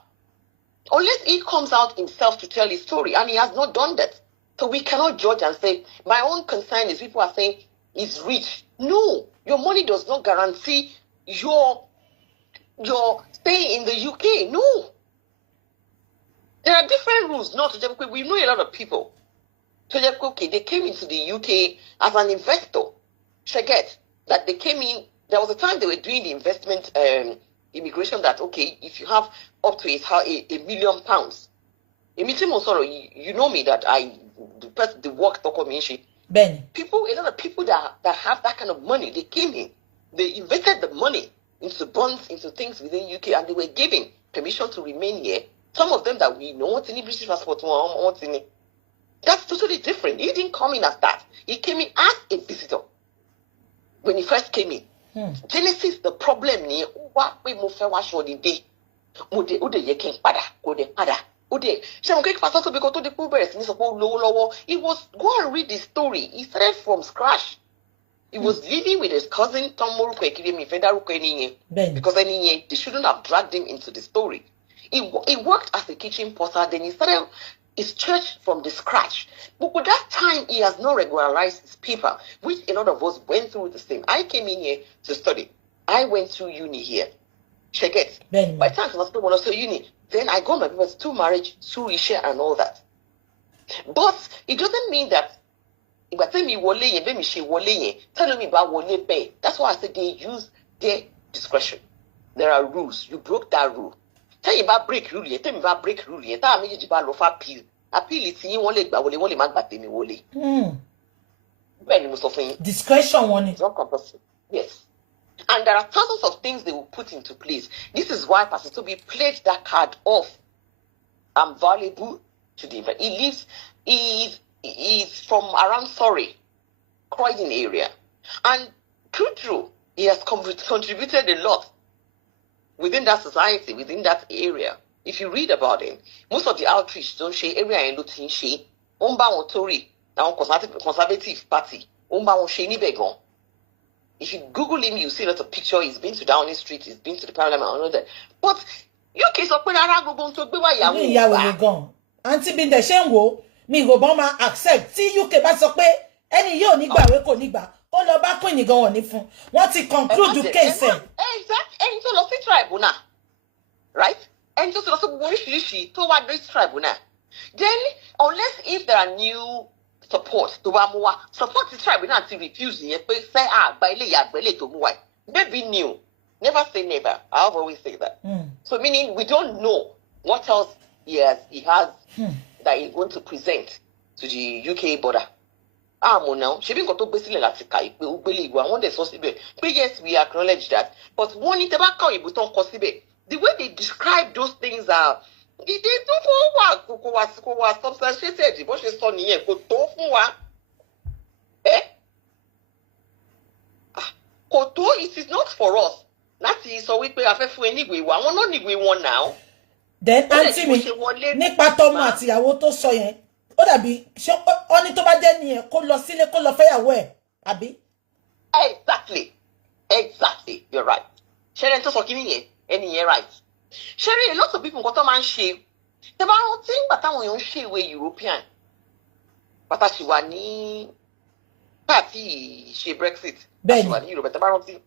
unless he comes out himself to tell his story, and he has not done that, so we cannot judge and say my own concern is people are saying he's rich. No. Your money does not guarantee your stay in the UK. No. There are different rules. We know a lot of people. So they came into the UK as an investor. Forget that they came in. There was a time they were doing the investment immigration that, okay, if you have up to £1 million, you know me that the work documentary. Ben. A lot of people that have that kind of money, they came in, they invested the money into bonds, into things within UK, and they were given permission to remain here. Some of them that we know, what's in the British passport, that's totally different. He didn't come in as that. He came in as a visitor. When he first came in. Genesis, the problem ni what we move forward for the day. He was go and read the story. He started from scratch. He was living with his cousin because they shouldn't have dragged him into the story. He worked as a kitchen porter, then he started his church from the scratch. But by that time, he has not regularized his paper, which a lot of us went through the same. I came in here to study. I went through uni here. She gets. By the time I was going to uni, then I got my papers through marriage, through issue and all that. But it doesn't mean that if I tell me wole yen, be me she wole yen, tell me about wole pay. That's why I said they use their discretion. There are rules. You broke that rule. Tell you about break rule, tell me about break rule. Tell me about lofa appeal. Appeal it in wole gba wole mag ba temi wole. Discretion one. It's not compulsory. Yes. And there are thousands of things they will put into place. This is why Pastor Tobi played that card off. I'm valuable to the event. He is from around Surrey, Croydon area. And true, he has contributed a lot within that society, within that area. If you read about him, most of the outreach don't share area in Lutin she, Omba Ontori, now conservative party, Omba on Sheni Begon. If you Google him, you see a lot of pictures. He's been to Downing Street, he's been to the Parliament, and all that. But you can so put ara go to be why you gone. Auntie bin the shame wo, me go bon ma accept. See UK ba sọ pé ẹni yóò ní gbà we kò ní gbà. Ó lọ bá queen gan wọ́n ní fún. Wọ́n ti conclude the case. Exact. Ẹni tó lọ sí tribunal. Right? Ẹni tó lọ sí oríṣiríṣi tó wá this tribunal. Then unless if there are new support to Bamuwa, support the tribunal to refuse yen pe say gba ile ya gba ile to mu wa. Maybe new. Never say never. I've always say that. So meaning we don't know what else he has that he's going to present to the UK border. Now, she been got to basically like kai pe ugbele igwa won dey so sibe. Yes, we acknowledge that. But one in tobacco ibuton ko sibe. The way they describe those things are they do for wa ko wa substantiated bó ṣe sọ nìyẹn kò tó fún wa. Kò tó, it is not for us. Láti sọ wípé a fẹ́ fún ẹ níwèé wa, àwọn náà níwèé wọn now. Then auntie mi nípa tọmọ àti ìyàwó tó sọ yẹn ó dàbí ṣé ó ní tó bá jẹ́ nìyẹn kó lọ sílé kó lọ fẹ́yàwó ẹ̀ àbí. Exactly, you're right. Ṣẹ́rẹ́ tó sọ kí nìyẹn ẹni yẹn right. Ṣẹ́rẹ́ a lot of people nǹkan tó máa ń ṣe tẹ́ bá rántí nígbà táwọn èèyàn ń ṣe ìwé European pàtàkì wà ní pàtí ṣe Brexit pàtàkì wà ní Europe tẹ́ bá rántí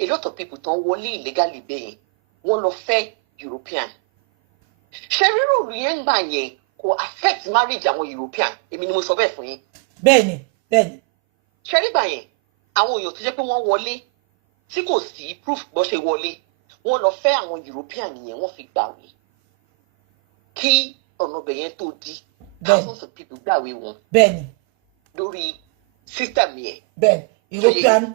a lot of people tán wọlé illegally bẹ́yẹn wọ́n lọ fẹ́ European. Ṣẹ́rí rúùlù yẹn ń gbà yẹn kò affect marriage àwọn European èmi ni mo sọ bẹ́ẹ̀ fún yín. Bẹ́ẹ̀ni. Ṣẹ́rí gbà yẹn àwọn èèyàn tó jẹ́ pé wọ́n wọlé tí kò sí proof bó ṣe wọlé wọ́n lọ fẹ́ àwọn European yẹn wọ́n fi gbàwé kí ọ̀nà ọbẹ̀ yẹn tó di thousands of people gbàwé wọn. Bẹ́ẹ̀ni. Lórí system yẹn. Bẹ́ẹ̀ni. European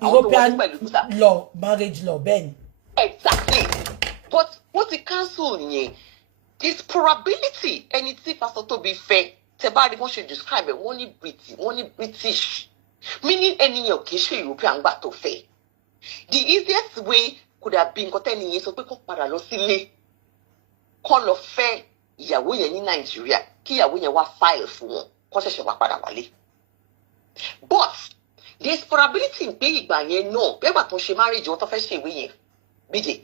law, marriage law, bẹ́ẹ̀ni. Exactly. But what the council yẹn this probability ẹni tí Pastor Tobi fẹ́ tẹ́ bá rí wọ́n ṣe describe it wọ́n ní British meaning ẹnìyàn kì í ṣe European gbà tó fẹ́. The easiest way could have been nǹkan tẹ́ni yẹn sọ pé kó padà lọ sílé kó lọ fẹ́ ìyàwó yẹn ní Nàìjíríà kí ìyàwó yẹn wá file fún wọn kó ṣẹ̀ṣẹ̀ wá padà wálé. But there's probability pé ìgbà yẹn náà bẹ́gbà tó ṣe marriage wọn tó fẹ́ ṣe ìwé yẹn BJ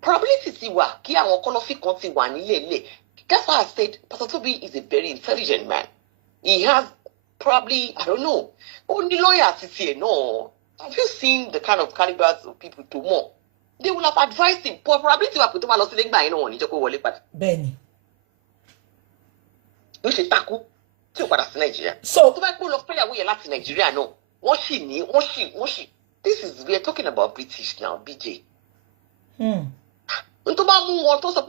probability ti wà kí àwọn kọ́lọ́fì kan ti wà nílé ilé. That's why I said Pastor Tobi is a very intelligent man. He has probably, I don't know, only lawyer titi no. Have you seen the kind of calibers of people to more? They will have advised him. Probability wà pé tó máa lọ sílé gbà yẹn náà wọ́n ní jẹ́ kó wọlé padà. Bẹ́ẹ̀ni. Ló ṣe takú tí ó padà sí Nàìjíríà. So tó bá gbó lọ fẹ́yàwó yẹn láti Nàìjíríà náà wọ́n sì this is we are talking about British now BJ. Tó bá mú wọn tó sọ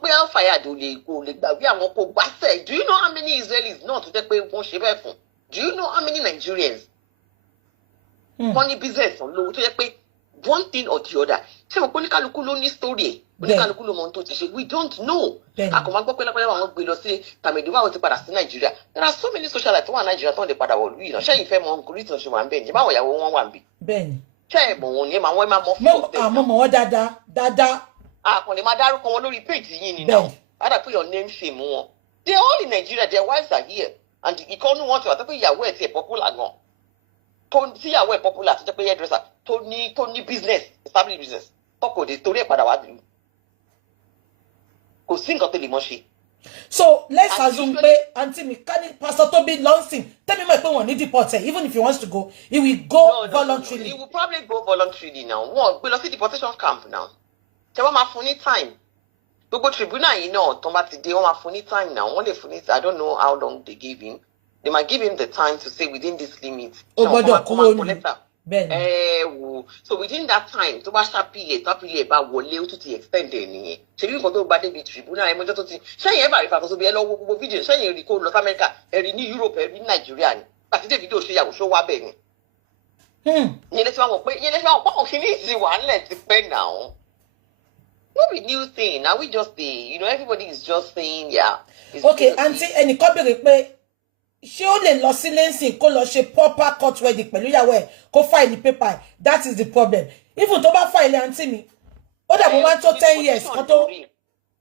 pé Al-Fayed kò lè gbàgbé àwọn kò gbàṣẹ. Do you know how many Israelis náà tó jẹ́ pé wọ́n ṣe bẹ́ẹ̀ fún? Do you know how many Nigerians? Wọ́n ní business lówó tó jẹ́ pé one thing or the other. Ṣé mo pé oníkálukú ló ní story? Oníkálukú ló mọ ohun tó ti ṣe. We don't know. Àkọ́mọ́ gbọ́ pé lápẹ́ àwọn gbé lọ sí Tàmẹ̀dùn báwọn ti padà sí Nàìjíríà. There are so many socialites tó wà Nàìjíríà tó ń lè padà wọ̀lú yìí náà. Ṣé ìfẹ́ mọ nítorí tí wọ́n ṣe wà ń bẹ̀ ní? Báwọn ìyàwó wọn wà ń bì. Bẹ́ẹ̀ni. Ṣé ẹ̀ mọ̀ wọn ni ẹ̀ máa mọ fún ọ̀tẹ̀? Àmọ́ mọ̀ wọ́n dáadáa. Àkànlè máa dárúkọ wọn lórí page yìí ni náà. Ada put your name shame wọn. They are all in Nigeria. Their wives are here. And ìkọ́nú wọn ti wà tó pé ìyàwó ẹ̀ ti ẹ̀ popular gan. Tí ìyàwó ẹ̀ popular tó jẹ́ pé hairdresser tó ní business established business tọkọ òde torí ẹ̀ padà wá bìí. Kò sí nǹkan tó lè mọ́ ṣe. So let's assume pé aunty mi ká ní Pastor Tobi lọ́nsìn tẹ́mi mọ̀ pé wọ́n ní deport ẹ̀ even if he wants to go he will go voluntarily. He will probably go voluntarily now. Wọ́n gbé lọ sí deportation camp now. Ṣé wọ́n máa fún ní time? Gbogbo tribunal yìí náà tó bá ti dé, wọ́n máa fún ní time now. Wọ́n lè fún ní, I don't know how long they give him. They might give him the time to say within this limit. Ó gbọ́dọ̀ kúrò ní. Bẹ́ẹ̀ni. So within that time, tó bá ṣàpìlẹ̀ bá wọlé, ó tún ti extend ẹ̀ nìyẹn. Ṣé bí nǹkan tó bá débi tribunal ẹ̀ mọ́jọ́ tó ti, ṣẹ́yìn ẹ̀ bá rí Pastor Tobi ẹ lọ wo gbogbo fídíò, ṣẹ́yìn rí kó lọ sí Amẹ́ríkà, ẹ rí ní Europe, ẹ rí ní Nàìjíríà ni. Àti Davido ṣe yàwó ṣó wá bẹ́ẹ̀ ni. Yẹn lè fi wọ́n pé ọkùnrin ní ìsìn wà ńlẹ̀ ti pẹ́ náà. No be new thing. Now we just everybody is just saying, yeah. Okay, auntie, ẹnìkan béèrè pé ṣé ó lè lọ sí lẹ́sìn kó lọ ṣe proper court wedding pẹ̀lú ìyàwó ẹ̀ kó file paper. That is the problem. Even tó bá file auntie mi, ó dàbí wọ́n tó 10 years kan tó.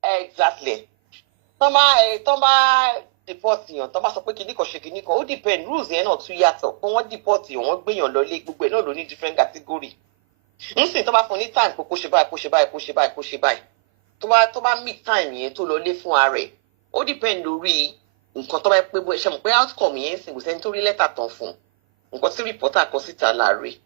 Exactly. Tọ́ba deport yàn, tọ́ba sọ pé kìnnìkan ṣe kìnnìkan, ó depend rules yẹn náà tún yàtọ̀. Pé wọ́n deport yàn, wọ́n gbéyàn lọ lé gbogbo ẹ̀ náà ló ní different category. Nsìn tó bá fún ní time kó ṣe báyìí tó bá meet time yẹn tó lọ lé fún ara ẹ̀ ó depend lórí nǹkan tó bá pé bó ṣe mọ̀ pé outcome yẹn sì kò sẹ́ni tó rí lẹ́tà tán fún nǹkan tí reporter kọ síta láàárẹ̀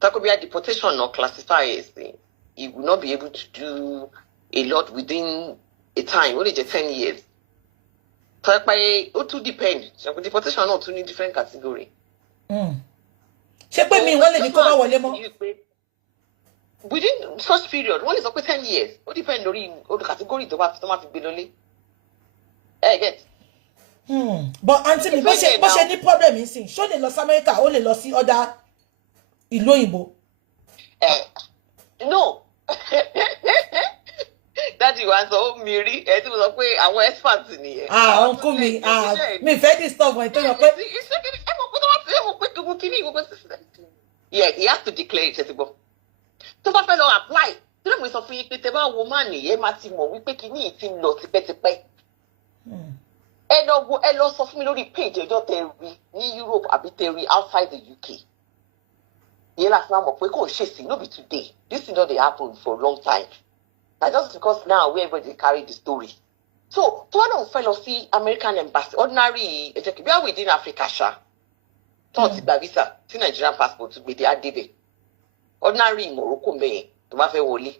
tako bí i deportation náà classify ẹ̀ sí he will not be able to do a lot within a time ó lè jẹ́ 10 years tó yẹ pé ó tún depend ṣe deportation náà tún ní different category. Ṣé pé mi wọ́n lè ní kó bá wọlé mọ́? Within such period, one is up to 10 years. Ó depend lórí category tó máa fi gbé lọlé. Get. But auntie mi bó ṣe ní problem yìí sìn, ṣó lè lọ sí America, ó lè lọ sí other ìlú òyìnbó? No. Daddy wa sọ mi rí ẹ tí mo sọ pé àwọn experts nìyẹn. Uncle mi mi fẹ́ disturb wọn tó yọ pé. Yeah, he has to declare it. Tó bá fẹ́ lọ apply, tí lè mo sọ fún yín pé tẹ bá wo máa nìyẹn máa ti mọ̀ wípé kí ní ìtì lọ tipẹ́tipẹ́. Ẹ lọ sọ fún mi lórí page ẹjọ́ tẹ rí ní Europe àbí tẹ rí outside the UK. Ìyẹn láti máa mọ̀ pé kò ṣèṣì no be today. This thing don dey happen for a long time. Na just because now we everybody carry the story. So tó wá náà fẹ́ lọ sí American embassy ordinary ẹ̀jẹ̀ kìí bí wà within Africa ṣá. Tó ti gba visa tí Nigerian passport gbèdé àdébẹ̀. Ordinary Morocco mẹ́yìn tó bá fẹ́ wọlé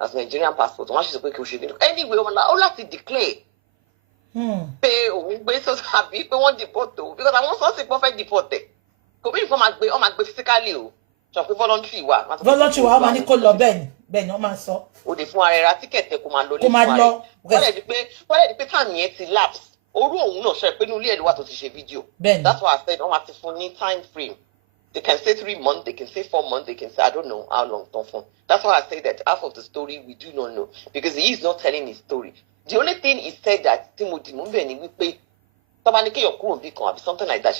as Nigerian passport wọ́n á ṣe sọ pé kí o ṣe nínú anyway ó láti declare pé òun gbé sọ́sọ́ àbí pé wọ́n deport o because àwọn sọ́ọ̀sì pọ́ fẹ́ deport ẹ̀ kò bí nǹkan máa gbé physically o sọ pé voluntary wà. Voluntary wà ó máa ní kó lọ bẹ́ẹ̀ ni wọ́n máa sọ. o lè fún ara ẹ̀ ra tíkẹ̀tì kó máa lọ lé fún ara ẹ̀ wọ́n lè di pé time yẹn ti lapse orú òun náà ṣe pé ní ilé ẹ̀ ló wà tó ti ṣe fídíò that's why I said wọ́n máa ti fún ní time frame. They can say 3 months, they can say 4 months, they can say, I don't know how long. That's why I say that half of the story we do not know. Because he is not telling his story. The only thing he said that Timothy Mumbeni will pay something like that.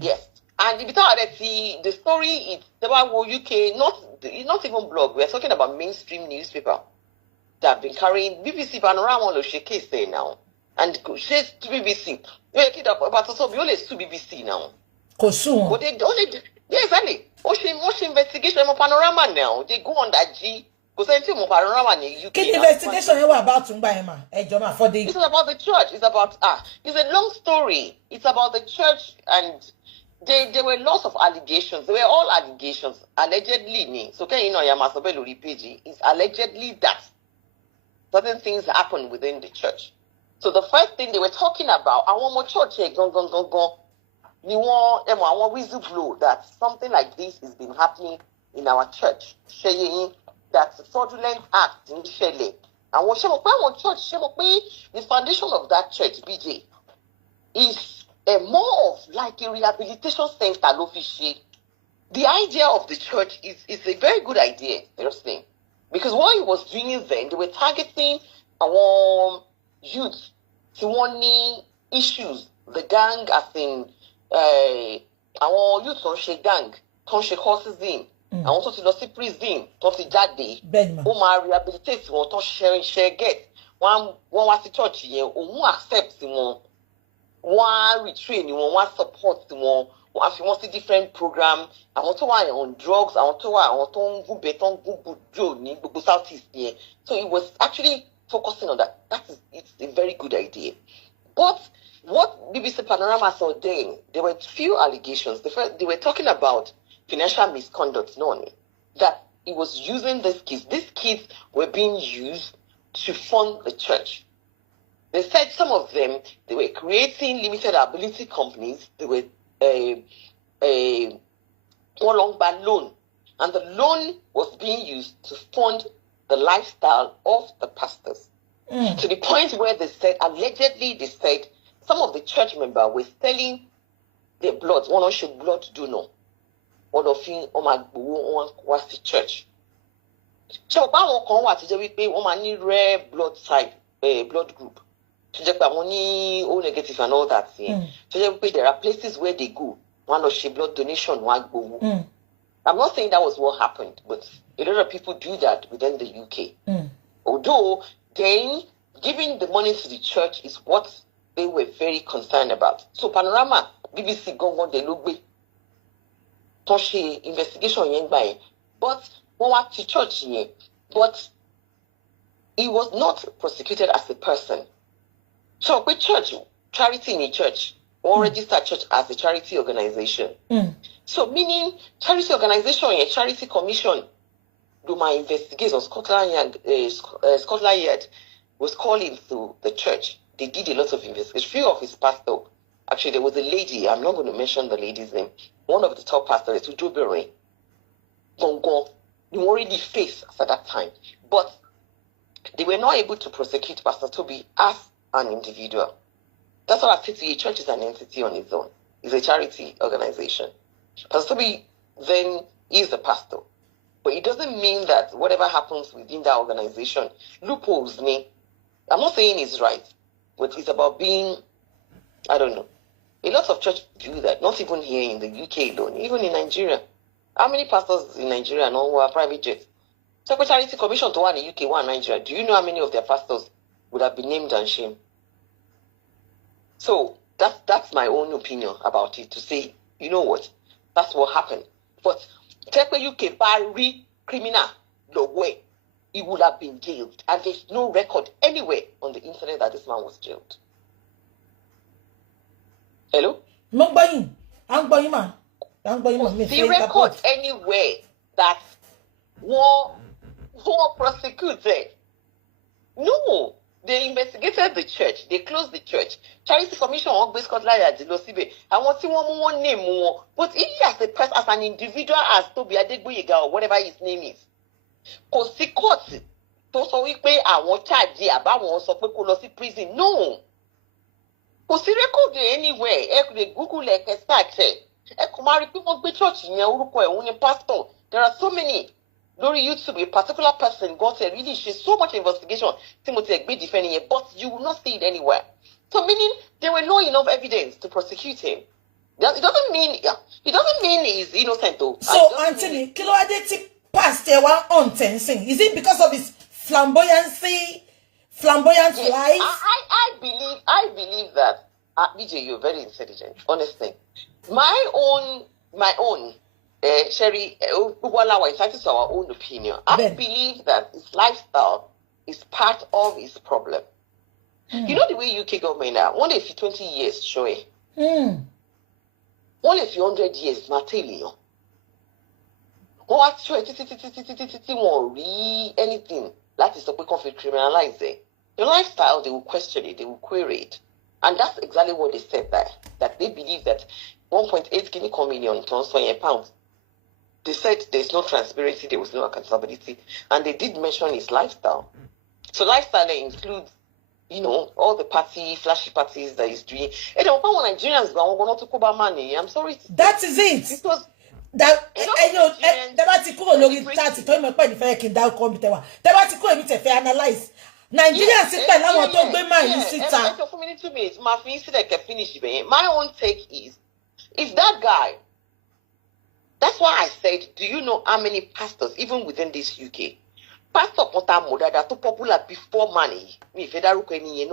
Yes. And the story is about UK, not even blog. We're talking about mainstream newspaper that have been carrying BBC Panorama on the case there now. And she's to BBC. You're a kid about us, you only sue BBC now. Kosu. But they only, yeah, exactly. What's investigation of Panorama now? They go on that G. Because I think Panorama in the UK. Can investigation you about Tumba for the. It's about the church. It's about it's a long story. It's about the church, and there were lots of allegations. They were all allegations, allegedly. So can you know Yamasobelo Ripeji is allegedly that certain things happen within the church. So the first thing they were talking about, I want more church here, gone. We want whistleblow that something like this has been happening in our church. Saying that fraudulent act in Shelley. And what church, the foundation of that church, BJ, is more of like a rehabilitation center. The idea of the church is a very good idea, seriously. Because what he was doing then, they were targeting our youth to warning issues. The gang, as in our youth on she gang, ton she horses in. I want to see prison, ton si jade. Oma rehabilitate one, ton share get. One was the church here, or one accepts one retrain one support one if you want to see different program. I want to on drugs, I want to beton good Southeast here. So it was actually focusing on that. It's a very good idea. But what BBC Panorama saw then, there were few allegations. They were talking about financial misconduct, no, that he was using these kids. These kids were being used to fund the church. They said some of them, they were creating limited ability companies. They were a long by loan. And the loan was being used to fund the lifestyle of the pastors. To the point where they said, allegedly they said, some of the church members were selling their blood. One of should blood do no. One of you, one was the church. So, rare blood type, blood group. O negative and all that. So, there are places where they go. One of she blood donation, one go. I'm not saying that was what happened, but a lot of people do that within the UK. Although, then giving the money to the church is what they were very concerned about. So, Panorama, BBC, Gongon, they look big. Toshi investigation yen by, but one was to church here, but he was not prosecuted as a person. So, with church, charity in a church, or register church as a charity organization. So, meaning charity organization, a charity commission, do my investigation, Scotland Yard was calling to the church. They did a lot of investigation. Few of his pastors, actually, there was a lady, I'm not going to mention the lady's name, one of the top pastors, Ujobere, Gongo, they were already faced at that time. But they were not able to prosecute Pastor Tobi as an individual. That's what I said to you. Church is an entity on its own. It's a charity organization. Pastor Tobi then is the pastor. But it doesn't mean that whatever happens within that organization loopholes me. I'm not saying it's right, but it's about being, I don't know. A lot of churches do that, not even here in the UK alone, even in Nigeria. How many pastors in Nigeria know who are private jets? So, Charity Commission to one in the UK, one in Nigeria. Do you know how many of their pastors would have been named and shamed? So, that's my own opinion about it, to say, you know what, that's what happened. But, take a UK Barry criminal, the way he would have been jailed. And there's no record anywhere on the internet that this man was jailed. Hello? The record anywhere that were prosecuted. No. They investigated the church. They closed the church. Charity Commission on Scotland Yard, I want to one name more. But if he as a person, as an individual, as Tobi Adegboyega or whatever his name is, because the court, so we pay our charge about one so people prison. No. Because the record anywhere, Google like a search. There are so many. Lori YouTube, a particular person got a really so much investigation. Timothy be defending it, but you will not see it anywhere. So meaning there were not enough evidence to prosecute him. It doesn't mean he's innocent though. So Anthony, Kilo Adeti passed on tensing. Is it because of his flamboyant life? I believe that BJ, you're very intelligent, honestly. My own Sherry, we're entitled to our own opinion. I believe that his lifestyle is part of his problem. You know the way UK government now, only if you 20 years, show it. Only if you 100 years, not tell you. What won't read anything that is the way of criminalizing. Your lifestyle, they will question it, they will query it. And that's exactly what they said there. That they believe that 1.8 Guinea million tons for pounds. They said there's no transparency, there was no accountability, and they did mention his lifestyle. So lifestyle includes, all the flashy parties that he's doing. And Nigerians want to cover money. I'm sorry. That is it. Because that analyze. Nigerians my own take is that guy. That's why I said, do you know how many pastors, even within this UK, pastor Pota Modada too popular before money? Me Federal Tony,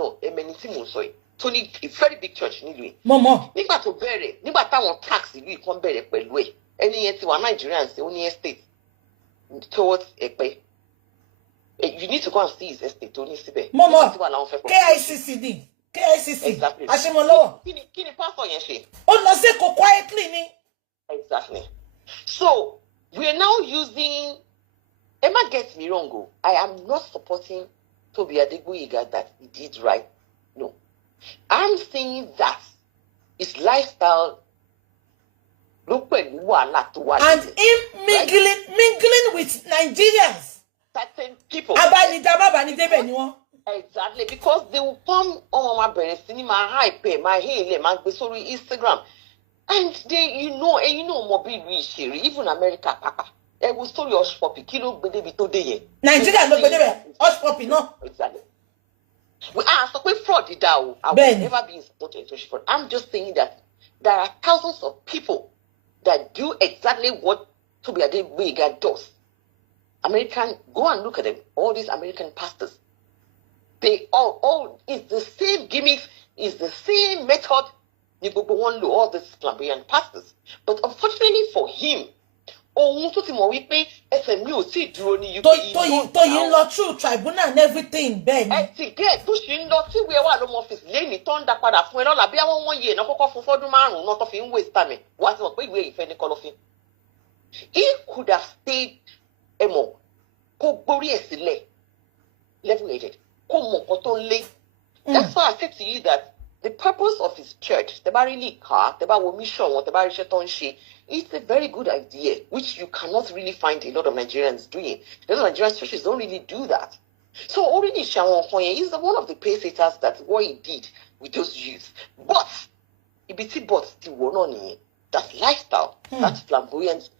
a very big church in Momo. Nígbà tó bẹ̀rẹ̀, nígbà táwọn tax ìlú ìkan bẹ̀rẹ̀ pẹ̀lú ẹ̀. Ẹni yẹn ti wà Nigerians, the only estate towards Ẹ̀pẹ́. You need to go and see his estate, Tony Sibe. Momo. KICCD. Exactly. Ashimolowo. Kí ni pastor yẹn ṣe? Ó lọ sí kò quietly ni. Exactly. So we are now using. Emma gets me wrong. I am not supporting Tobi Adegboyega that he did right. No, I'm saying that his lifestyle. And him mingling with Nigerians. Certain people. Exactly, because they will come on my brain, cinema, hype, my hair, my Instagram. And they, you know, mobile even America, papa. They will story Hush Puppy, kilo bede today. Nigeria no bede Hush Puppy, no. Exactly. We are so we fraud it down. I will never be in support of fraud. I'm just saying that there are thousands of people that do exactly what Tobi Adegboyega does. American, go and look at them. All these American pastors. They all it's the same gimmicks, it's the same method. You go on to all these flamboyant pastors. But unfortunately for him, SMU see drone you to through tribunal and everything, Ben. Get pushing not see where one office lane turn that part of when all be 1 year, no for not of him waste time. What's not way if any call of him? He could have stayed emo. Ko bori level-headed. That's why I said to you that the purpose of his church, the Barili car, the Bawo mission, what the Barishatonshi, it's a very good idea, which you cannot really find a lot of Nigerians doing. A lot of Nigerian churches don't really do that. So already Shawon Fonye is one of the pacesetters that's what he did with those youths. But still won on it. That's lifestyle. That's flamboyant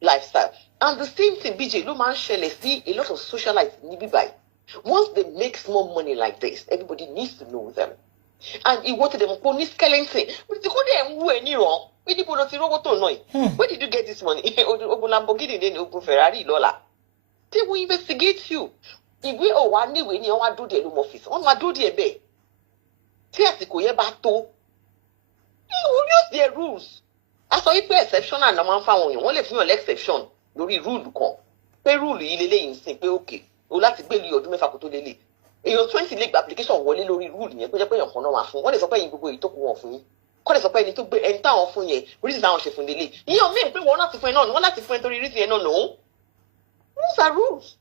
lifestyle. And the same thing, BJ Luman Shele, see a lot of socialites in Nibibai. Once they make small money like this, everybody needs to know them. And he wanted them on his skeleton. Where did you get this money? Lamborghini, then Ferrari, Lola. They will investigate you. If we are one day when you want to do the room office, on my do the bay. You will use their rules. I saw it exception and no man found you. Only if you are exception, no rule come. Pay rule, you lay in sync, okay. You like to pay you do me faculty daily. Your 20 leg application wọlé lórí rule yẹn tó jẹ́ pé yan kan náà wà fún wọ́n lè sọ pé yín gbogbo èyí tó kù wọ́n fún yín kọ́ lè sọ pé ẹni tó gbé ẹni táwọn fún yẹn reason táwọn ṣe fún délé ìyẹn mi pé wọ́n láti fún ẹ náà wọ́n láti fún ẹ torí reason yẹn náà no rules are rules.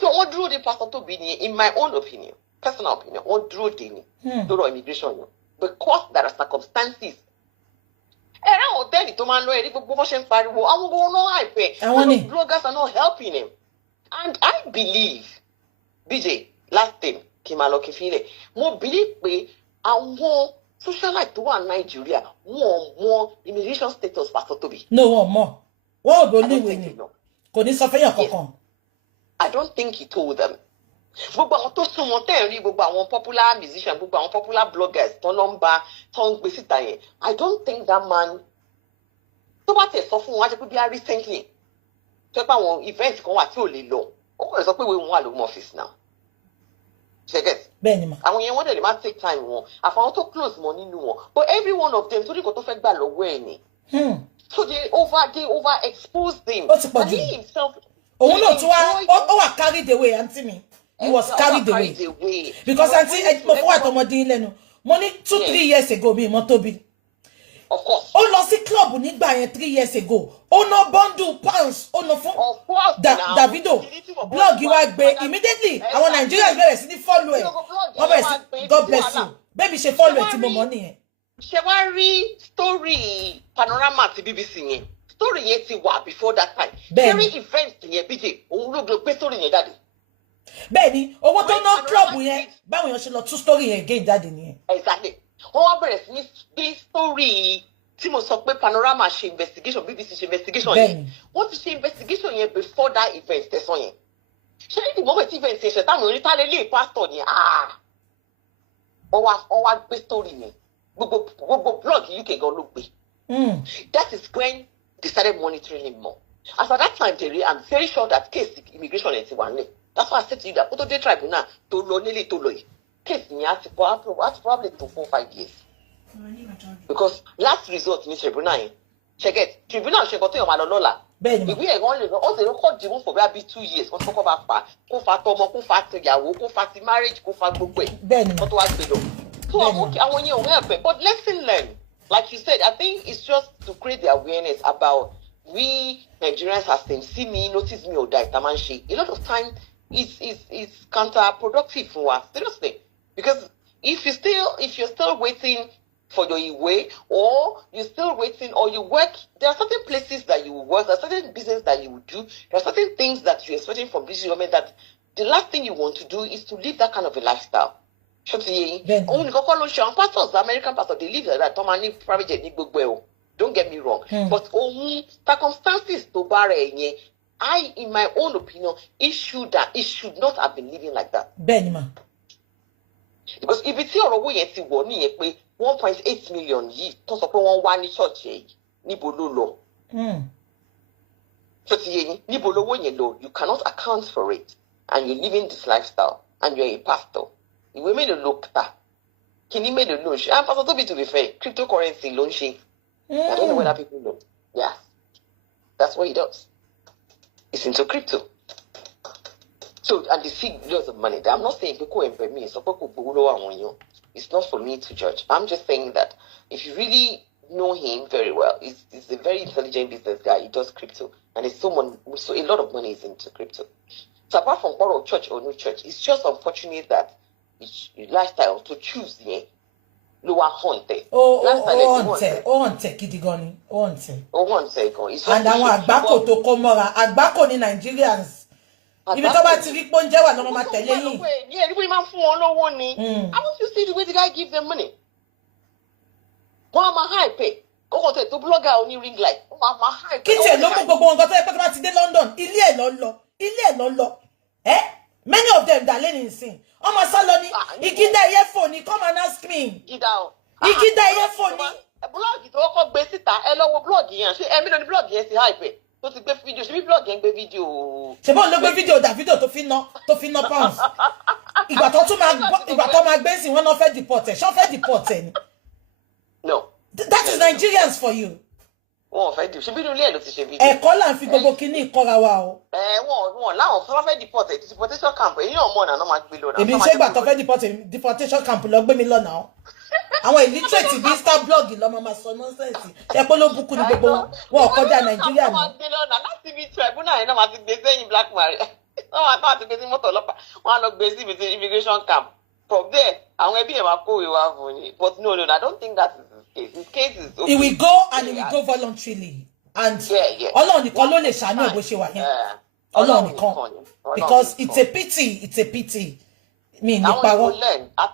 So wọ́n dúró de Pastor Tobi ni in my own opinion personal opinion wọ́n dúró de ni lọ́rọ̀ immigration yẹn because there are circumstances. Ẹ̀rọ àwọn hòtẹ́ẹ̀lì tó máa ń lọ ẹ̀rí gbogbo bó ṣe ń pariwo àwọn gbogbo náà àìpẹ́ àwọn bloggers are not helping him and I believe BJ last thing Kimalo Kifile mo believe pé àwọn socialite tó wà Nigeria wọ́n mọ immigration status Pastor Tobi. No wọ́n mọ̀ wọ́n ò believe ni kò ní sọ fẹ́yàn kankan. I don't think he told them. Gbogbo àwọn tó súnmọ́ tẹ́ rí gbogbo àwọn popular musicians gbogbo àwọn popular bloggers tó lọ ń bá tó ń gbé síta yẹn I don't think that man tó bá tẹ̀ sọ fún wọn á jẹ́ pé bí i recently tó pé àwọn event kan wà tí ò lè lọ ó kàn sọ pé wọ́n wà lóhun office now. Check bẹ́ẹ̀ni ma. Àwọn yẹn wọ́n dẹ̀ lè má take time wọn àfàwọn tó close mọ́ nínú wọn but every one of them torí nǹkan tó fẹ́ gbà lọ́wọ́ ẹ̀ ni. So they over expose them. Ó ti pọ̀ jù. Òun náà tún wá ó wà carried away àǹtí mi. He was carried away. Because àǹtí mo fún àtọmọdé lẹ́nu mo ní 2-3 years ago mi mọ́ Tobi. Of course. Ó lọ sí club nígbà yẹn 3 years ago. Ó ná bundle pounds ó ná fún Davido. Blog wa gbé immediately àwọn Nigerians bẹ̀rẹ̀ sí ní follow ẹ̀. Wọ́n bẹ̀rẹ̀ sí God bless you. Baby ṣe follow ẹ̀ tí mo mọ̀ nìyẹn. Ṣé wá rí story panorama ti BBC yẹn? Story yẹn ti wà before that time. Very event yẹn BJ òun ló gbé story yẹn jáde. Bẹ́ẹ̀ni owó tó ná club yẹn báwo yẹn ṣe lọ tú story yẹn again jáde nìyẹn. Exactly. Wọ́n wá bẹ̀rẹ̀ sí ní gbé story tí mo sọ pé panorama ṣe investigation BBC ṣe investigation yẹn wọ́n ti ṣe investigation yẹn before that event tẹ̀sán yẹn ṣé ní moment event yẹn ṣe táwọn onítàlẹ́ lè pastor ni wọ́n wá gbé story yẹn gbogbo blog UK gan ló gbé that is when they started monitoring him more as at that time Terry I'm very sure that case immigration yẹn ti wà nílẹ̀ that's why I said to you that kó tó dé tribunal tó lọ nílé tó lọ yìí case yẹn á ti probably to 4-5 years. Because last result ní tribunal yẹn ṣẹgẹt tribunal ṣe nǹkan tó yàn máa lọ lọ́la ìwé ẹ̀rọ lè lọ ó sì kọ́ dìbò for bí 2 years wọ́n ti kọ́kọ́ bá fà kó fa tọmọ kó fa tìyàwó kó fa ti marriage kó fa gbogbo ẹ̀ wọ́n tó wá gbé lọ. So àwọn yẹn ò help ẹ̀ but lesson learned like you said I think it's just to create the awareness about we Nigerians have seen, see me, notice me, or die. A lot of time it's counterproductive for us, seriously. Because if you're still waiting for your way, or you're still waiting, or you work, there are certain places that you will work, there are certain business that you will do, there are certain things that you're expecting from this government that the last thing you want to do is to live that kind of a lifestyle. Only pastors, American pastors, they live like that. Private jet, don't get me wrong. But circumstances to barre, in my own opinion, it should not have been living like that. Benima. Because if it's your way, 1.8 million ye, to support one church, Nibolo. So you cannot account for it, and you're living this lifestyle, and you're a pastor. You made a look that. Can you make a launch? I'm Pastor Tobi, to be fair, cryptocurrency launching. I don't know whether people know. Yeah, that's what he does. It's into crypto. So, and they see lots of money. I'm not saying people and me, it's not for me to judge. I'm just saying that if you really know him very well, he's a very intelligent business guy. He does crypto, and so a lot of money is into crypto. So apart from borrow church or no church, it's just unfortunate that it's lifestyle to choose the lower hunte. Hunte, kidigoni, hunte. And àwọn àgbákò tó kó mọ́ra, àgbákò ní Nigerians. Ibi tó bá ti rí pọ́njẹ́ wà lọ́mọ máa tẹ̀lé yín. Yeah, everybody man fún wọn lọ́wọ́ ni. How would you see the way the guy give them money? Wọ́n á máa high pay. Kókò tẹ̀ tó blogger oní ring light. Wọ́n á máa high pay. Kí tiẹ̀ ló mú gbogbo nǹkan tó yẹ pé tó bá ti dé London, ilé ẹ̀ lọ lọ. Many of them that learn in sin. Ọmọ sálọ ni, ìgídá earphone ni, come and ask me. Ìgídá earphone ni. Blog tó kọ́kọ́ gbé síta, ẹ lọ wo blog yẹn. Ṣé ẹ̀mí lọ ní blog yẹn sí high pay? Tó ti gbé fídíò, ṣe bí blog yẹn gbé fídíò. Ṣé bọ́n ló gbé fídíò Davido tó fi ná pounds. Ìgbà tó máa gbé sí wọn náà fẹ́ deport ẹ̀. Ṣé wọ́n fẹ́ deport ẹ̀ ni? No. That is Nigerians for you. Wọ́n fẹ́ dì, ṣe bí ilé ẹ̀ ló ti ṣe fídíò. Ẹ̀kọ́ là ń fi gbogbo kinní ìkọ́ra wa o. Wọ́n láwọn fẹ́ fẹ́ deport ẹ̀, deportation camp, èyí náà mọ̀ náà máa gbé lọ. Èmi ṣé ìgbà tó fẹ́ deportation camp lọ gbé mi lọ náà. Àwọn illiterate bí star blog lọ́mọ máa sọ nonsense. Ṣé pé ló búkú ní gbogbo wọn kọjá Nàìjíríà ni. Láti bí tribunal yẹn náà máa ti gbé sẹ́yìn Black Maria. Wọ́n máa ti gbé sí mọ́tò ọlọ́pàá. Wọ́n á lọ gbé sí ibi immigration camp. From there, àwọn ẹbí ẹ̀ máa kówé wá fún ni. But no, I don't think that is his case. His case is okay. He will go and he will go voluntarily. And Ọlọ́run nìkan ló lè ṣàánú bó ṣe wà yẹn. Ọlọ́run nìkan. Because it's a pity. Me ní parọ́. I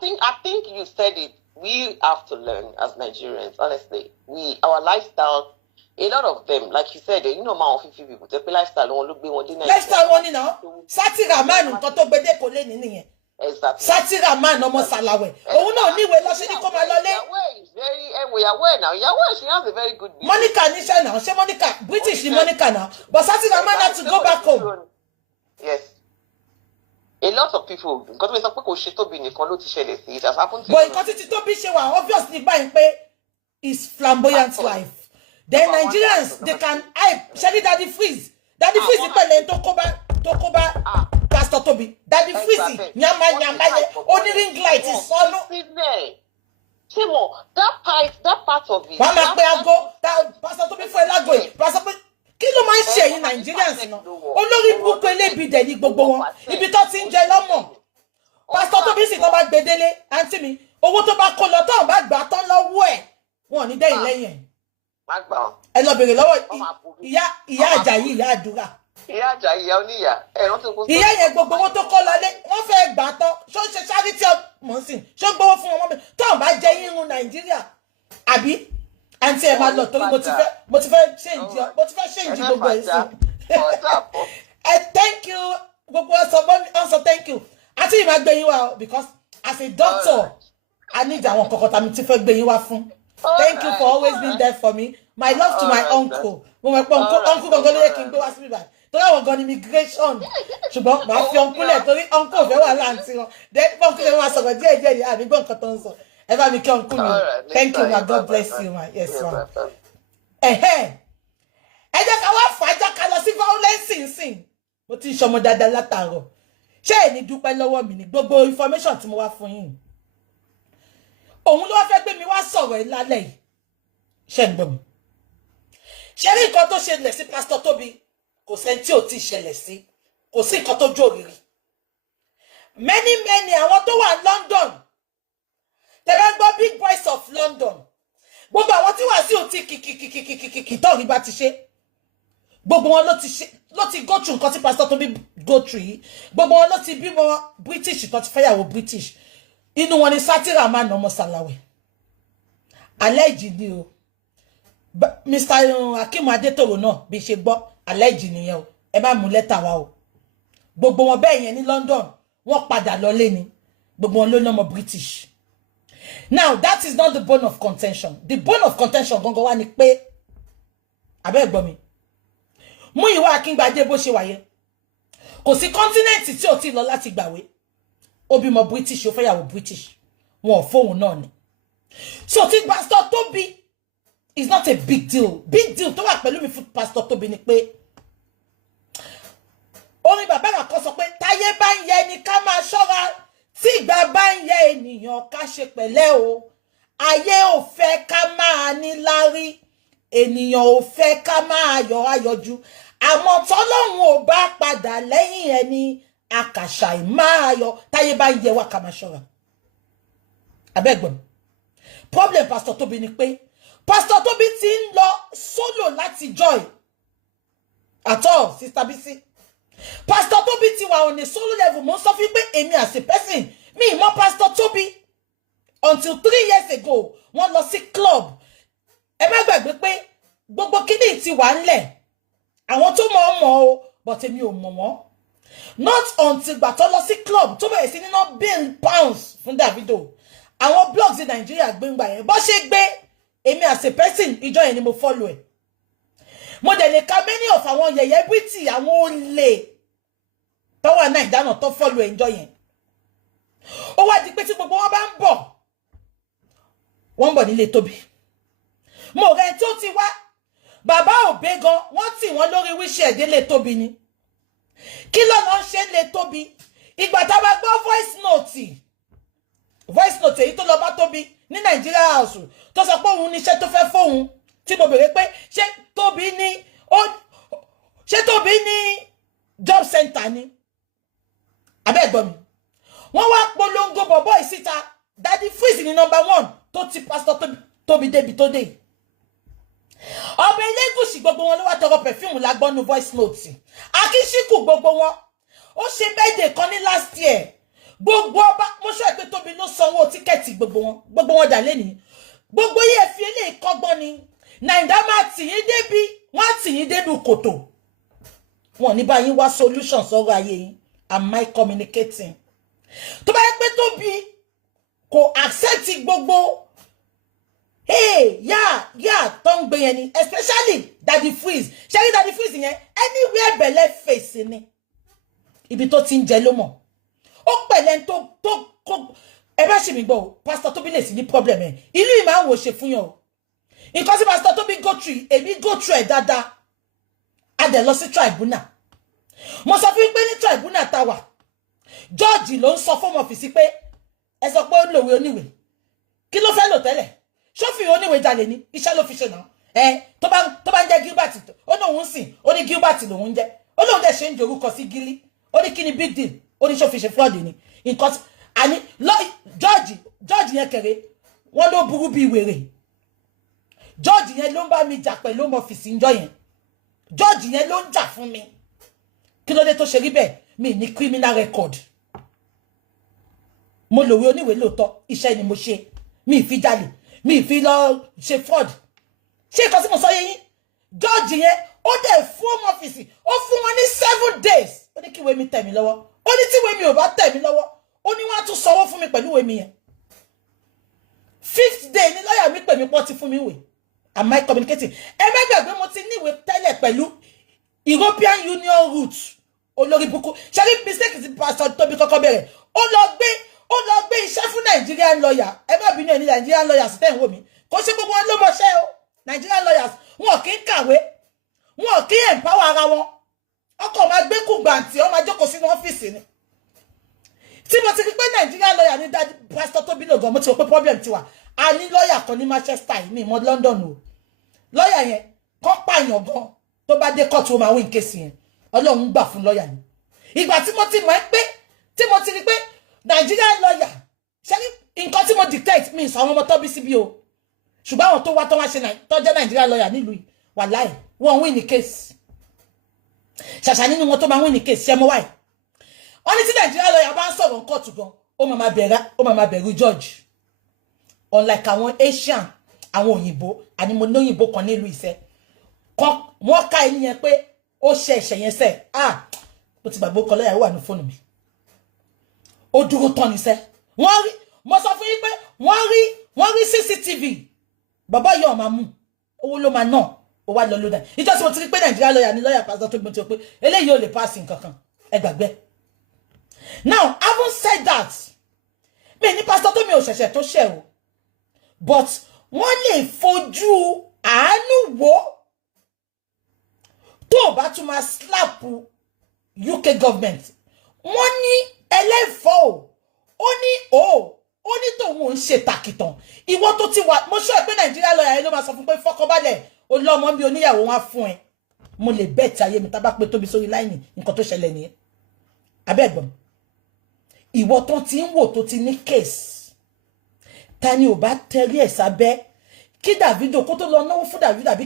think you said it. We have to learn as Nigerians, honestly. Our lifestyle, a lot of them, like you said, man, 50 people, the lifestyle won't look one day. Lifestyle one now. Satira man, toto bede ko le ni. Exactly. Satira man, no more salawe. Oh no, ni we lo se ni ko ma lole. We are aware now. Yahweh, she has a very good business. Monica Nisha now. She Monica, British Monica now. But Satira man had to go back home. Yes. A lot of people, because we talk about Tobi nìkan ló ti ṣẹlẹ̀ sí, it has happened to. But because it's Tobi ṣe wà obviously buying pay is flamboyant life. Then Nigerians they can hype. Shall DaddyFreeze pẹ̀lẹ́ tó kó bá Pastor Tobi. DaddyFreeze nyama only ring light is solo. Simo, that part of it. Wọ́n máa pé ago Pastor Tobi fún ẹ lágbo yìí. Pastor Tobi kí ló máa ń ṣe yín Nigerians náà olórí burúkú elébi dẹ̀ ní gbogbo wọn ibi tó ti ń jẹ lọ́mọ̀ Pastor Tobi sì tó bá gbedele àǹtí mi owó tó bá kó lọ tó bá gbà tán lọ́wọ́ ẹ̀ wọn ò ní dẹ́yìn lẹ́yìn ẹ lọ bèrè lọ́wọ́ ìyá Àjàyí ìyá àdúrà ìyá Àjàyí ìyá oníyà ìyá yẹn gbogbo owó tó kó lọlé wọ́n fẹ́ gbà tán ṣó ṣe charity mọ̀ sí ṣó gbowó fún wọn tó bá jẹ yín irun Nàìjíríà àbí àǹtí ẹ máa lọ torí mo ti fẹ́ change gbogbo ẹ̀ sí. Thank you gbogbo ọ̀sọ̀ thank you àti ìmọ̀ gbé yín wá because as a doctor I need àwọn kọ̀kọ̀ tàbí ti fẹ́ gbé yín wá fún. Thank you for always being there for me. My love to my uncle. Mo mọ̀ pé uncle gangan ló yẹ kí n gbé wá sí bíbá torí àwọn gan ni immigration ṣùgbọ́n màá fi uncle lẹ̀ torí uncle ò fẹ́ wà láǹtí wọn uncle lè máa sọ̀rọ̀ díẹ̀ ní àbí gbọ́ nǹkan tó ń sọ. Ever me come thank you, my God bless you, my yes, ma. Ẹ jẹ́ ká wá fàájà ká lọ sí violence nsìn. Mo ti ṣọmọ dáadáa látàárọ̀. Ṣé ẹ ní dúpẹ́ lọ́wọ́ mi ní gbogbo information tí mo wá fún yín. Òun ló wá fẹ́ gbé mi wá sọ̀rọ̀ ẹ̀ lálẹ́ yìí. Ṣé ń gbọ́ mi? ṣẹ́rí nǹkan tó ṣẹlẹ̀ sí Pastor Tobi kò sẹ́ni tí ò ti ṣẹlẹ̀ sí kò sí nǹkan tó jó rírì many àwọn tó wà London tẹ́ bá gbọ́ big boys of London gbogbo àwọn tí wà sí òtí kìkìkìkìkìkì tó rí bá ti ṣe gbogbo wọn ló ti go through nǹkan tí Pastor Tobi go through yìí gbogbo wọn ló ti bímọ British tó ti fẹ́yàwó British inú wọn ni sátírà máa nà ọmọ sàlàwẹ̀ alẹ́jì ni o Mr. Akim Adetoro náà bí ṣe gbọ́ alẹ́jì nìyẹn o ẹ má mú lẹ́tà wá o gbogbo wọn bẹ́ẹ̀ yẹn ní London wọ́n padà lọlé ni gbogbo wọn ló ní ọmọ British. Now that is not the bone of contention. The bone of contention gangan wá ni pé abẹ́ gbọ́ mi Múyìwá Akíngbadé bó ṣe wáyé kò sí continent tí ò ti lọ láti gbàwé ó bímọ British ó fẹ́yàwó British wọn ò fóun náà ni so tí Pastor Tobi is not a big deal tó wà pẹ̀lú mi fún Pastor Tobi ni pé orin bàbá rà kan sọ pé táyé bá ń yẹ ni ká máa ṣọ́ra tí ìgbà bá ń yẹ ènìyàn ká ṣe pẹ̀lẹ́ o ayé ò fẹ́ ká máa níláárí ènìyàn ò fẹ́ ká máa yọ ayọ̀jú àmọ́ tọ́lọ́run ò bá padà lẹ́yìn ẹni àkàṣà ìmáa yọ táyé bá ń yẹ wá ká máa ṣọ́ra abẹ́gbọ̀n problem Pastor Tobi ni pé Pastor Tobi ti ń lọ solo láti joy at all Sister Bisi Pastor Tobi ti wà on a solo level mo sọ fún pé èmi as a person mi mọ Pastor Tobi until 3 years ago wọ́n lọ sí club ẹ má gbàgbé pé gbogbo kíní ti wà ńlẹ̀ àwọn tó mọ̀ o but èmi ò mọ̀ wọ́n not until gbà tó lọ sí club tó bẹ̀rẹ̀ sí nínú bill pounds fún Davido àwọn blogs in Nigeria gbé ngbà yẹn bó ṣe gbé èmi as a person ìjọ yẹn ni mo follow ẹ̀ mo dẹ̀ lè ka many of àwọn yẹ̀yẹ́ bìtì àwọn olè tó wà Naija náà tó follow ẹ̀ ìjọ yẹn ó wá di pé tí gbogbo wọn bá ń bọ̀ wọ́n ń bọ̀ nílé Tobi mo rẹ̀ tó ti wá bàbá òbé gan wọ́n tì wọ́n lórí wíṣẹ̀ délé Tobi ni kí ló lọ ṣe lé Tobi ìgbà tá bá gbọ́ voice note èyí tó lọ bá Tobi ní Nigeria house tó sọ pé òun níṣẹ́ tó fẹ́ fóun tí mo bèrè pé ṣé Tobi ní job center ni abẹ́gbọ́n mi wọ́n wá polongo bọ̀bọ́ ìsíta DaddyFreeze ni #1 tó ti Pastor Tobi débi tó dé ọbẹ̀ Elégùṣì gbogbo wọn ló wá tọrọ perfume lágbọ́nú voice note Akíṣíkù gbogbo wọn ó ṣe birthday kan ní last year gbogbo ọba mo ṣọ́ pé Tobi ló sanwó tíkẹ́ẹ̀tì gbogbo wọn dà lẹ́ni gbogbo yẹ fi eléyìí kọ́gbọ́n ni Naija máa tì yín débi wọ́n á tì yín débi kòtò wọn ní bá yín wá solution sọ̀rọ̀ ayé yín am I communicating tó bá yẹ pé Tobi kò accept gbogbo tó ń gbé yẹn ni especially DaddyFreeze ṣẹ́rí DaddyFreeze yẹn anywhere bẹ̀lẹ̀ face ni ibi tó ti ń jẹ ló mọ̀ ó pẹ̀lẹ́ tó ẹ bá ṣe mi gbọ́ Pastor Tobi lè sí ní problem ẹ̀ ìlú ìmọ̀ àwọn òṣè fún yàn o nǹkan tí Pastor Tobi go through èmi go through ẹ̀ dáadáa a dẹ̀ lọ sí tribunal mo sọ fún pé ní tribunal tá wà George ló ń sọ fún ọ́fíìsì pé ẹ sọ pé ó lòwe oníwèé kí ló fẹ́ lò tẹ́lẹ̀ ṣófin oníwèé jalè ní iṣẹ́ ló fi ṣe náà tó bá ń jẹ́ Gilbert ó ní òun sìn ó ní Gilbert lòun jẹ́ ó lóun dẹ̀ ṣe ń jorúkọ sí Gilly ó ní kí ni big deal ó ní ṣófin ṣe fraud ni nǹkan àní George yẹn kẹrẹ wọ́n ló burú bíi wèrè George yẹn ló ń bá mi jà pẹ̀lú ọmọ ọ́fíìsì ńjọ́ yẹn George yẹn ló ń jà fún mi kí ló dé tó ṣe rí bẹ́ẹ̀ mi ní criminal record mo lòwe oníwèé lóòótọ́ iṣẹ́ ni mo ṣe mi fi jalè mi fi lọ ṣe fraud ṣé nǹkan tí mo sọ yé yín George yẹn ó dẹ̀ fún ọmọ ọ́fíìsì ó fún wọn ní 7 days ó ní kí ìwé mi tẹ̀ mí lọ́wọ́ ó ní tí ìwé mi ò bá tẹ̀ mí lọ́wọ́ ó ní wọ́n á tún sanwó fún mi pẹ̀lú ìwé mi yẹn 5th day ni lọ́ọ̀yà mi pè mí pọ́ ti fún mi ìwé am I communicating ẹ mẹ́gbàgbé mo ti níwèé tẹ́lẹ̀ pẹ̀lú European Union route olórí buku ṣẹ́rí mistake ti Pastor Tobi kọ́kọ́ bẹ̀rẹ̀ ó lọ gbé iṣẹ́ fún Nigerian lawyer ẹ má bínú ẹni Nigerian lawyers tẹ́ ń wò mí kò ṣe gbogbo wọn ló mọṣẹ́ o Nigerian lawyers wọn kì í kàwé wọn kì í empower ara wọn ọkọ̀ máa gbé kùgbàǹtì ọ máa jókòó sínú ọ́fíìsì ni tí mo ti rí pé Nigerian lawyer ní Pastor Tobi lògàn mo ti rò pé problem ti wà a ní lawyer kan ní Manchester ní ìmọ̀ London o lawyer yẹn kọ́ pààyàn gan tó bá dé court ó máa win case yẹn Ọlọ́run gbà fún lawyer ni ìgbà tí mo ti mọ̀ pé tí mo ti rí pé Nigerian lawyer ṣé nǹkan tí mo dictate mi sọ àwọn ọmọ tó bí síbí o ṣùgbọ́n àwọn tó wá tó wá ṣe tó jẹ́ Nigerian lawyer nílùú wàláì wọ́n win ní case ṣàṣà nínú wọn tó máa win ní case ṣe mo wáyé wọ́n ní tí Nigerian lawyer bá ń sọ̀rọ̀ court gan ó máa bẹ̀rù judge unlike àwọn Asian àwọn òyìnbó àní mo lóyìnbó kan nílùú Ìfẹ́ wọ́n ká ẹni yẹn pé ó ṣe ẹ̀ṣẹ̀ yẹn sẹ́ mo ti gbàgbé ọkọ̀ lọ́yà wà ní fóònù mi ó dúró tán ní sẹ́ wọ́n rí mo sọ fún yín pé wọ́n rí CCTV bàbá yóò máa mú owó ló máa ná ó wá lọ lódà ìjọ tí mo ti rí pé Nàìjíríà lọ́yà ní lọ́yà pásítọ̀ tó gbọ́n ti pé eléyìí ò lè pass nǹkan kan ẹ gbàgbé. Now having said that mi ní pásítọ̀ tó mi ò ṣẹ̀ṣẹ̀ tó ṣẹ̀ o but wọ́n lè fojú àánú wò tó bá tún máa slap UK government wọ́n ní ẹlẹ́fọ́ ó ní tòun ń ṣe tàkìtàn ìwọ tó ti wà mo sọ pé Nàìjíríà lọ́yà yẹn ló máa sọ fún pé fọkànbalẹ̀ olọ́mọ bí oníyàwó wọn fún ẹ mo lè bẹ́ẹ̀ tí ayé mi tá bá pé Tóbi sórí láìní nǹkan tó ṣẹlẹ̀ nìyẹn abẹ́gbọ̀n ìwọ tó ti ń wò tó ti ní case ta ni ò bá tẹrí ẹ̀ sábẹ́ kí Davido kó tó lọ náwó fún Davido àbí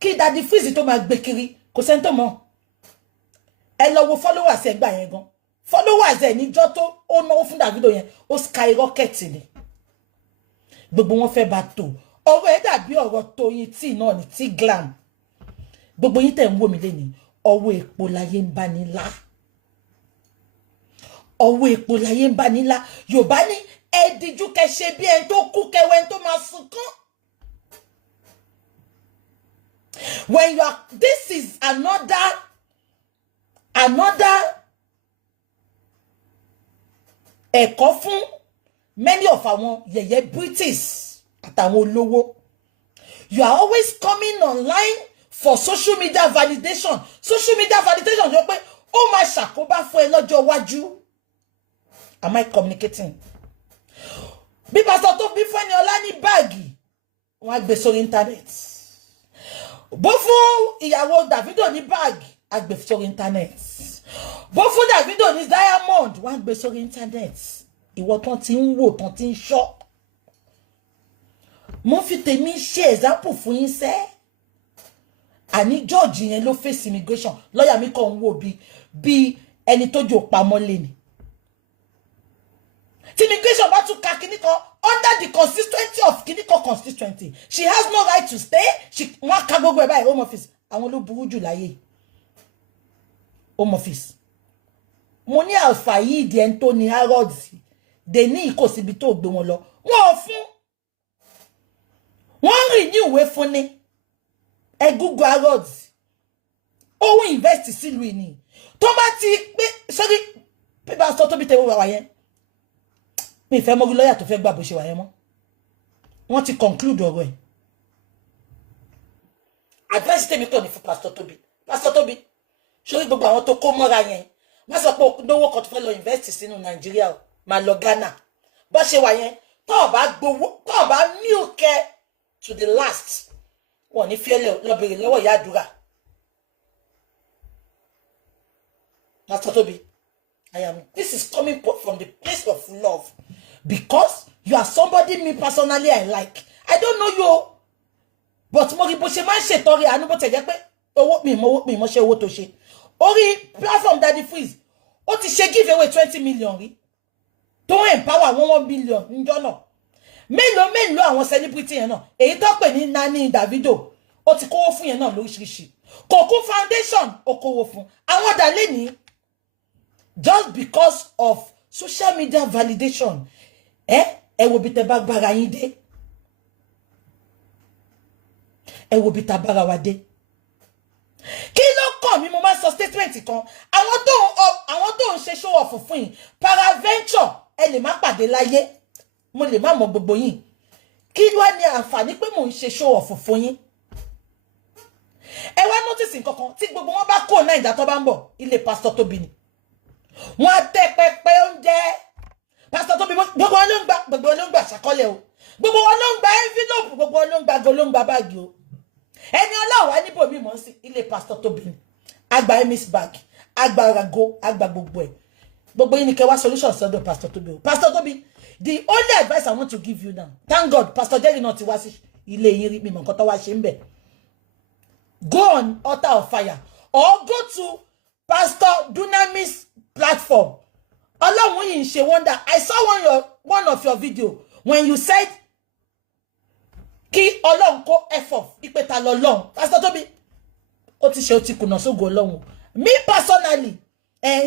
kí DaddyFreeze tó máa gbé kiri kò sẹ́ni tó mọ̀ ẹ lọ wo followers ẹ gbà yẹn gan followers ẹ níjọ́ tó ó náwó fún Davido yẹn ó skyrocket ni gbogbo wọn fẹ́ bá tó ọ̀rọ̀ ẹ dàbí ọ̀rọ̀ Tóyin tí náà ní tí glam gbogbo yín tẹ̀ ń wò mí lẹ́ni ọwọ́ epo láyé ń bá ní lá ọwọ́ epo láyé ń bá ní lá Yorùbá ní ẹ̀ẹ́dìjú kẹṣe bí ẹni tó kú kẹwẹ́ tó máa sunkún. When you are, this is another ẹ̀kọ́ fún many of our yẹ̀yẹ́ British àtàwọn olówó. You are always coming online for social media validation. Social media validation jọ pé ó máa ṣàkóbá fún ẹ lọ́jọ́ iwájú. Am I communicating? Bí pásítọ̀ tó bí fún ẹni ọlá ní báàgì wọ́n á gbé sórí internet. Bó fún ìyàwó Davido ní báàgì á gbé sórí internet. Bó fún Davido ní diamond wọ́n á gbé sórí internet. Ìwọ tán ti ń wò tán ti ń ṣọ́. Mo fi tèmi ṣe example fún yín sẹ́. Àní George yẹn ló face immigration. Lọ́yà mi kàn ń wò bí ẹni tó jò pamọ́ lé ni. Tí immigration bá tún ka kíní kan under the constituency of kíní kan constituency. She has no right to stay. Wọ́n ka gbogbo ẹ̀ báyìí home office. Àwọn ló burú jù láyé. Home office. Mo ní alpha yìí di ẹni tó ní Harrods. Dè ní ìkòsíbi tó gbé wọn lọ. Wọ́n ò fún. Wọ́n rìn ní ìwé fún ni. Ẹ Google Harrods. Ó wọ́n invest sílùú ìní. Tó bá ti pé sorry pípa sọ Tóbi tẹ́wọ́ wà yẹn. Mi fẹ́ mọ́ lọ́yà tó fẹ́ gbà bó ṣe wà yẹn mọ́. Wọ́n ti conclude ọ̀rọ̀ ẹ̀. Advice tèmi kò ní fún Pastor Tobi. Pastor Tobi, sórí gbogbo àwọn tó kó mọ́ra yẹn. Má sọ pé lówó kan tó fẹ́ lọ invest sínú Nàìjíríà o. Má lọ Ghana. Bó ṣe wà yẹn, tó bá gbowó, tó bá milk to the last. Wọ́n ní fẹ́lẹ̀ lọ bèrè lọ́wọ́ ìyá àdúrà. Pastor Tobi, this is coming from the place of love. Because you are somebody me personally I like. I don't know you. But mo rí bó ṣe máa ń ṣètọrẹ àánú bó tẹ̀ jẹ́ pé owó mi mo ṣe owó tó ṣe. Orí platform DaddyFreeze, ó ti ṣe give away 20 million rí. Tó empower 1 billion níjọ́ náà. Mélòó àwọn celebrity yẹn náà. Èyí tó pè ní Nani Davido, ó ti kówó fún yẹn náà lóríṣiríṣi. Kòkú foundation ó kówó fún. Àwọn dà lé ní just because of social media validation. Ẹ wo bí tẹ́ bá gbára yín dé. Ẹ wo bí tá bára wa dé. Kí ló kàn mí mo máa sọ statement kan. Àwọn tó ń ṣe show off fún yín. Paraventure ẹ lè má pàdé láyé. Mo lè má mọ̀ gbogbo yín. Kí ló ní àǹfààní pé mo ń ṣe show off fún yín. Ẹ wá notice nǹkan kan tí gbogbo wọn bá kó Naija tó bá ń bọ̀ ilé Pastor Tobi ni. Wọ́n tẹ́ pẹpẹ oúnjẹ. Pastor Tobi gbogbo wọn ló ń gbà ṣàkọlẹ̀ o. Gbogbo wọn ló ń gba envelope, gbogbo wọn ló ń gba báàgì o. ẹni ọlọ́wà níbo mi mọ̀ sí ilé pastor Tobi agba Miss Bukky agba rago agba gbogbo ẹ̀ gbogbo yín ni kẹ́ wá solution sọ́dọ̀ pastor Tobi pastor Tobi the only advice I want to give you now thank God pastor Jerry náà ti wá sí ilé yín rí mi mọ̀ nǹkan tó wá ṣe ń bẹ̀ go on altar of fire or go to Pastor Dunamis platform Ọlọ́run yìí ń ṣe wonder I saw one of your video when you said kí Ọlọ́run kó effort ipe ta lọ́lọ́run pastor Tobi ó ti ṣe ó ti kùnà sógo Ọlọ́run me personally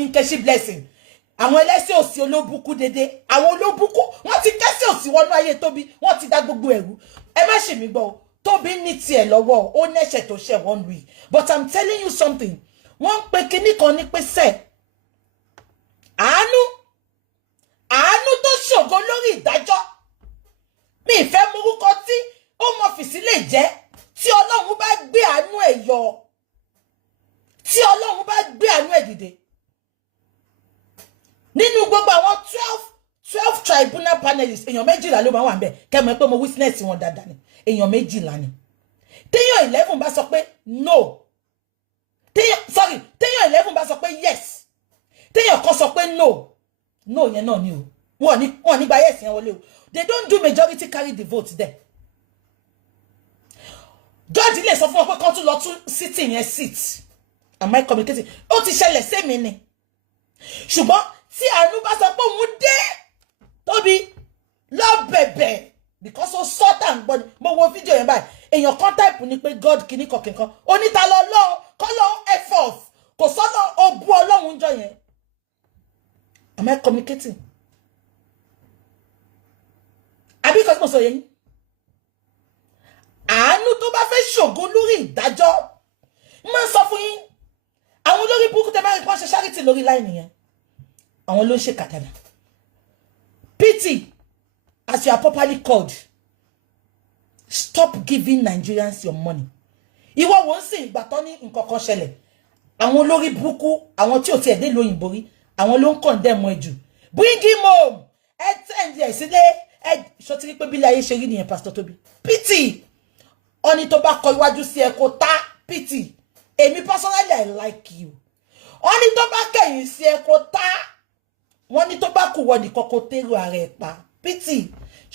Nkechi blessing àwọn ẹlẹ́sìn òsì olóbùkú dédé àwọn olóbùkú wọ́n ti kẹ́sì òsì wọnú ayé Tobi wọ́n ti dá gbogbo ẹ̀rú ẹ má ṣe mí gbọ́ Tobi ní tiẹ̀ lọ́wọ́ ó nẹ́ṣẹ̀ tó ṣẹ̀ wọ́n lu but I'm telling you something wọ́n pe kíní kan ní pé sẹ́ àánú tó ṣògo lórí ìdájọ́ mi ìfẹ́ morúkọ tí home office lè jẹ́ tí Ọlọ́run bá gbé àánú ẹ̀ yọ tí Ọlọ́run bá gbé àánú ẹ̀ dìde nínú gbogbo àwọn 12 tribunal panelists èèyàn 12 ló máa wà ńbẹ̀ kẹ́mọ̀ pé mo witness wọn dáadáa ni èèyàn 12 ni téèyàn 11 bá sọ pé no téèyàn 11 bá sọ pé yes téèyàn kan sọ pé no yẹn náà ni o wọ́n ní gba yes yẹn wọlé o they don't do majority carry the vote there judge lè sọ fún ọ pé kán tún lọ tún sitting yẹn sit am I communicating ó ti ṣẹlẹ̀ sẹ́mi ni ṣùgbọ́n tí àánú bá sọ pé òun dé Tobi lọ bẹ̀bẹ̀ because ó sọ́tà ń gbọ́ ni mo wo fídíò yẹn báyìí èèyàn kan type ni pé God kìíní kọ̀kìnkan oníta lọ́ọ́ kọ́lọ́ effort kò sọ́nà ó bú Ọlọ́run jọ yẹn am I communicating àbí kò tí mo sọ yẹn àánú tó bá fẹ́ ṣògo lórí ìdájọ́ máa sọ fún yín àwọn olórí burúkú tẹ́ bá rí pọ́n ṣe charity lórí láì nìyẹn àwọn ló ń ṣe kàtàdà pity as you are properly called stop giving Nigerians your money ìwọ wọ́n sì ìgbà tán ní nǹkan kan ṣẹlẹ̀ àwọn olórí burúkú àwọn tí ò tiẹ̀ dé lóyìnbó rí àwọn ló ń condemn ẹ jù bring him home ẹ tẹ̀lé ẹ sílé ẹ ṣọtí pé bílẹ̀ ayé ṣe rí nìyẹn pastor Tobi pity ọni tó bá kọ iwájú sí ẹ kó tá pity èmi personally I like you ọni tó bá kẹ̀yìn sí ẹ kó tá wọ́n ní tó bá kù wọ́n nìkan kó tẹ́rù ara ẹ̀ pa pity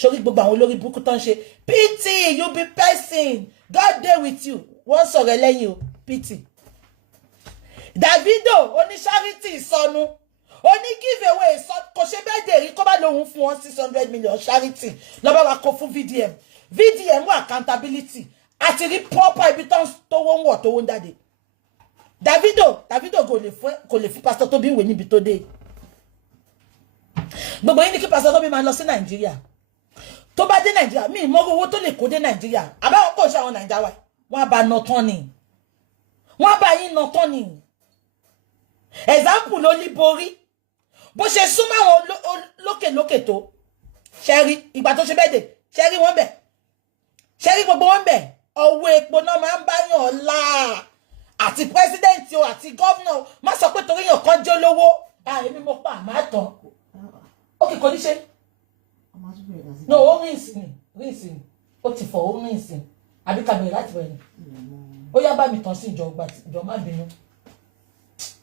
sórí gbogbo àwọn olórí burúkú tó ń ṣe pity you be person God dey with you wọ́n sọ̀rọ̀ lẹ́yìn o pity Davido oní charity sọnù oní give away kò ṣe bẹ́ẹ̀ dè rí kó bá lóhun fún wọn 600 million charity lọ́ba wa kó fún VDM wọ accountability àti rí proper ibi tó wọ́n wọ̀ tó wọ́n jáde Davido kò lè fún pastor Tobi ìwé níbi tó dé gbogbo yín ní kí pastor Tobi máa lọ sí Nàìjíríà tó bá dé Nàìjíríà mi ìmọ̀ owó tó lè kó dé Nàìjíríà àbáwọn kò ṣe àwọn Nàìjíríà wọ́n bá nà tán ni wọ́n bá yín nà tán ni example ló ní borí bó ṣe súnmọ́ àwọn lókè tó ṣẹ́rí ìgbà tó ṣe bẹ́ẹ̀ dé ṣẹ́rí wọ́n bẹ̀ ṣẹ́rí gbogbo wọn bẹ̀ ọwọ́ epo náà máa ń bá yàn lá àti president o àti governor má sọ pé torí yàn kan jẹ́ lówó èmi mo pa àmà tán ó kì kò ní ṣe no ó rìn sí ni ó ti fọ ó rìn sí àbí kàbẹ̀rẹ̀ láti wẹ̀ ni ó yá bá mi tàn sí ìjọ má bínú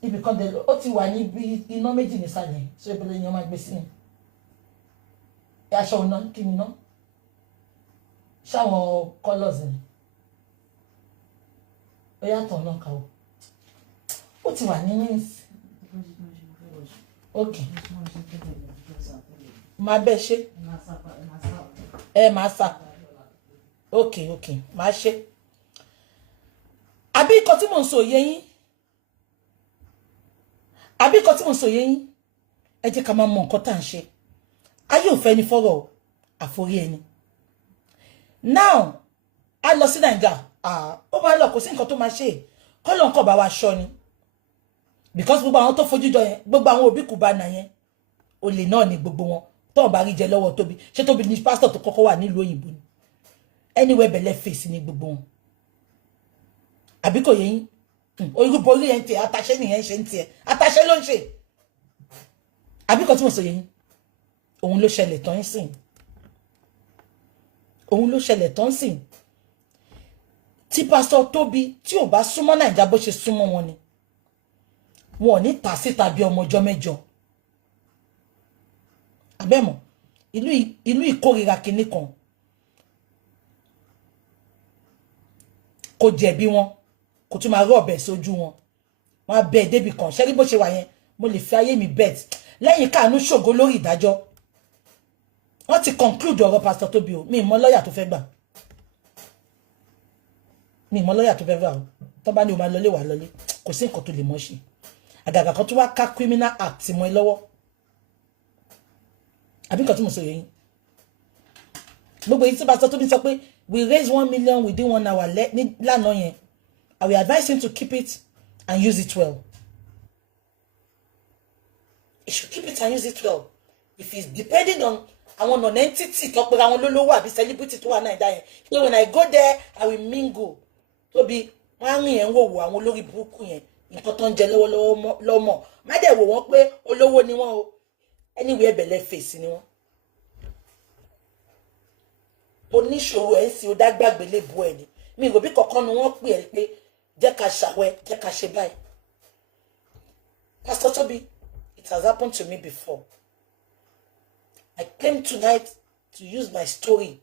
ibì kan dé ó ti wà níbi iná méjì nísàlẹ̀ ṣé ibi lẹ́yìn ọmọ ẹgbẹ́ sí ni aṣọ ọ̀nà kí ni ná ṣáwọn colours ni ó yàtọ̀ náà kà ó ti wà ní rings ok máa bẹ́ ṣe máa sá ok máa ṣe àbí ikọ̀ tí mò ń sọ yé yín ẹ jẹ́ ká máa mọ nǹkan tá à ń ṣe ayé ò fẹ́ ni fọ́rọ̀ àforí ẹni now a lọ sí Nàìjíríà ó máa lọ kò sí nǹkan tó máa ṣe kọ́lọ̀ nǹkan bá wa ṣọ́ ni because gbogbo àwọn tó fojú jọ yẹn gbogbo àwọn òbí kù bá nà yẹn olè náà ni gbogbo wọn tó bá rí jẹ lọ́wọ́ Tobi ṣé Tobi ní pásítọ̀ tó kọ́kọ́ wà nílùú òyìnbó ni anywhere bẹ̀lẹ̀ fèsì ní gbogbo wọn àbí kò yẹ yín orúkọ orí yẹn tiẹ̀ àtàṣe nìyẹn ṣe ń tiẹ̀ àtàṣe ló ń ṣe àbí kò tí mo sọ yẹ yín òun ló ṣẹlẹ̀ tán sìn tí Pastor Tobi tí ò bá súnmọ́ Naija bó ṣe súnmọ́ wọn ni wọn ò ní tà síta bí ọmọ ọjọ́ mẹ́jọ abẹ́mọ̀ ìlú ìkórìíra kinní kan kò jẹ̀bi wọn kò tún máa rọ̀bẹ̀ sójú wọn wọn á bẹ́ẹ̀ débì kan ṣẹ́rí bó ṣe wà yẹn mo lè fi ayé mi bet lẹ́yìn káàánú ṣògo lórí ìdájọ́ wọ́n ti conclude ọ̀rọ̀ Pastor Tobi o mi mọ lọ́ọ̀yà tó fẹ́ gbà mi mọ lọ́ọ̀yà tó fẹ́ gbà o tó bá ní o máa lọlé wà lọlé kò sí nǹkan tó lè mọ́ ṣe àgàgà kan tó wá ká criminal act mọ́ ẹ lọ́wọ́ àbí nǹkan tí mo sọ yẹn gbogbo yìí tí Pastor Tobi sọ pé we raise 1 million within 1 hour lánàá yẹn I will advise him to keep it and use it well. He should keep it and use it well. If he's depending on àwọn non-entity tó pera wọn lólówó àbí celebrity tó wà Naija yẹn so when I go there I will mingle Tobi wọ́n rìn yẹn wò àwọn olórí burúkú yẹn nǹkan tó ń jẹ lọ́wọ́ má dẹ̀ wò wọ́n pé olówó ni wọ́n o anywhere bẹ̀lẹ̀ fèsì ni wọ́n oníṣòro ẹ̀ sì ó dágbàgbé lè bu ẹ̀ ni mi ìròbí kankan ni wọ́n pè ẹ́ pé jẹ́ ká ṣàwẹ́ jẹ́ ká ṣe báyìí Pastor Tobi, it has happened to me before. I came tonight to use my story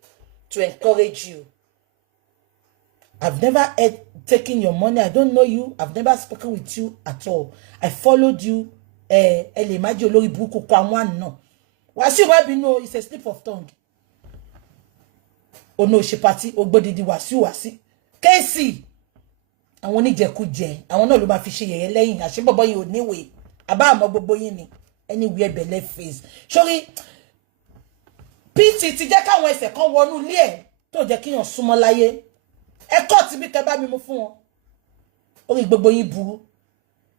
to encourage you. I've never taken your money. I don't know you. I've never spoken with you at all. I followed you. Elemaji olórí burúkú kwa one no. Wasiu wa binu it's a slip of tongue. Ono ṣe party ogbodidi Wasiu. Kesi. Àwọn oníjẹkújẹ. Àwọn náà ló máa fi ṣe yẹ̀yẹ́ lẹ́yìn. Àṣé bọ̀bọ́ yìí ò níwèé. Àbá àmọ́ gbogbo yín ni. Anywhere belle face. Sorry. PT ti jẹ́ káwọn ẹsẹ̀ kan wọnú ilé ẹ̀ tó jẹ́ kíyàn súnmọ́ láyé. Ẹ̀kọ́ tí bí kẹ́ bá mi mú fún wọn. Orí gbogbo yín burú.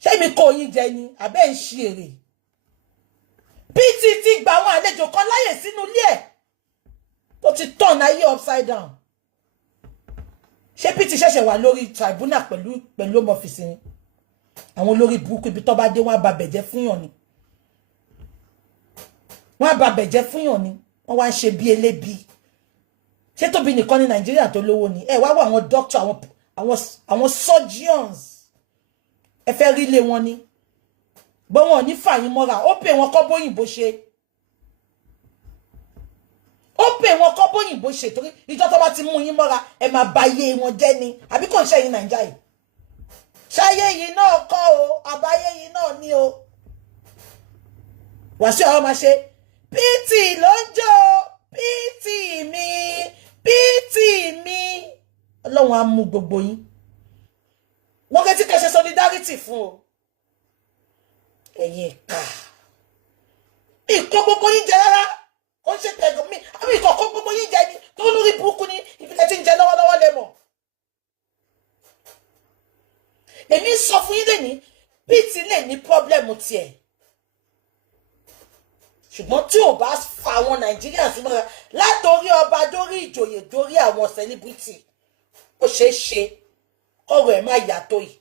Ṣé mi kò yín jẹ ni àbẹ́ ń ṣe èrè. PT ti gba àwọn àlejò kan láyè sínú ilé ẹ̀ tó ti turn ayé upside down. Ṣé PT ṣẹ̀ṣẹ̀ wà lórí tribunal pẹ̀lú home office ni. Àwọn olórí burúkú ibi tó bá dé wọ́n á ba bẹ̀jẹ́ fún yàn ni. Wọ́n á ba bẹ̀jẹ́ fún yàn ni. Wọ́n wá ń ṣe bí elébi. Ṣé Tobi nìkan ní Nàìjíríà tó lówó ni? Ẹ wá wá àwọn doctor àwọn surgeons. Ẹ fẹ́ rí ilé wọn ni. Bọ́ wọn ní fàyín mọ́ra. Ó pè wọn kọ́ bóyìnbó ṣe. Ó pè wọn kọ́ bóyìnbó ṣe torí ìjọ tó bá ti mú yín mọ́ra ẹ máa ba ayé wọn jẹ́ ni. Àbí kò ń ṣe yín Nàìjíríà yìí. Ṣáyé yìí náà kọ́ o. Àbáyé yìí náà ní o. Wàsíù àwọn máa ṣe. PT ló ń jó PT mi Ọlọ́run á mú gbogbo yín wọ́n kẹ́ tí kẹ́ ṣe solidarity fún o ẹ̀yin ìka ìkọ́ gbogbo yín jẹ rárá ó ṣe tẹ̀gùn mi àmì ìkọ̀kọ́ gbogbo yín jẹ ni tó lórí burúkú ní ìfilẹ̀ tí ń jẹ lọ́wọ́lọ́wọ́ lè mọ̀ èmi sọ fún yín lẹ́ni PT lè ní pọ́blẹ́mù tiẹ̀ ṣùgbọ́n tí ò bá fa àwọn Nàìjíríà sí mọ́ra látòrí ọba dórí ìjòyè dórí àwọn celebrity ó ṣeé ṣe ọ̀rọ̀ ẹ̀ má yàtọ̀ yìí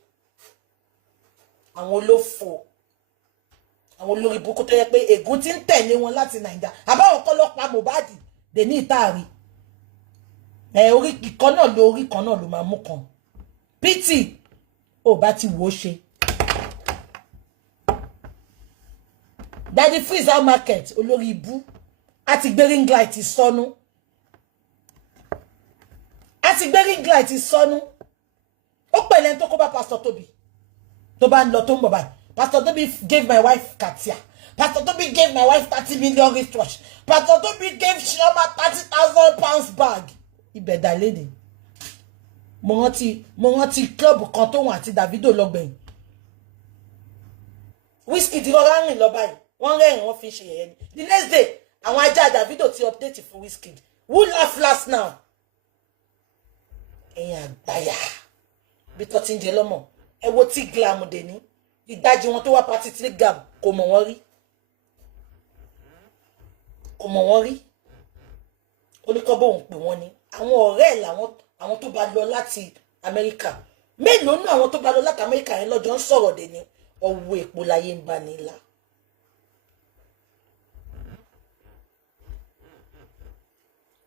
àwọn olófò àwọn olórí burúkú tó yẹ pé ègún ti ń tẹ̀lé wọn láti Nàìjíríà àbáwọn kọ́ lọ́pàá Mohbad dè ní ìtaàrí orí kan náà ló máa mú kan PT ò bá ti wò ó ṣe. DaddyFreeze market olórí ibú àti gbé ring light sọnù ó pẹ̀lẹ́ tó kó bá Pastor Tobi tó bá ń lọ tó ń bọ̀ báyìí Pastor Tobi gave my wife Katia Pastor Tobi gave my wife 30 million wristwatch Pastor Tobi gave Chioma 30,000 pounds bag ibẹ̀ dà lédè mo rántí club kan tó wọn àti Davido lọ́gbẹ̀yìn Wizkid rọra rìn lọ báyìí wọ́n rẹ́rìn wọ́n fi ṣe yẹ̀yẹ́ ni the next day àwọn ajá Davido ti update fún Wizkid who laugh last now ẹ̀yin àgbáyà bí tó ti ń jẹ lọ́mọ ẹ wo tí glam dé ní ìdájí wọn tó wá party tí gam kò mọ̀ wọ́n rí oníkọ́ bóun pè wọ́n ni àwọn ọ̀rẹ́ ẹ̀ làwọn àwọn tó bá lọ láti Amẹ́ríkà mélòó náà àwọn tó bá lọ láti Amẹ́ríkà yẹn lọ́jọ́ ń sọ̀rọ̀ dé ní ọwọ́ èpo láyé ń bá nílá.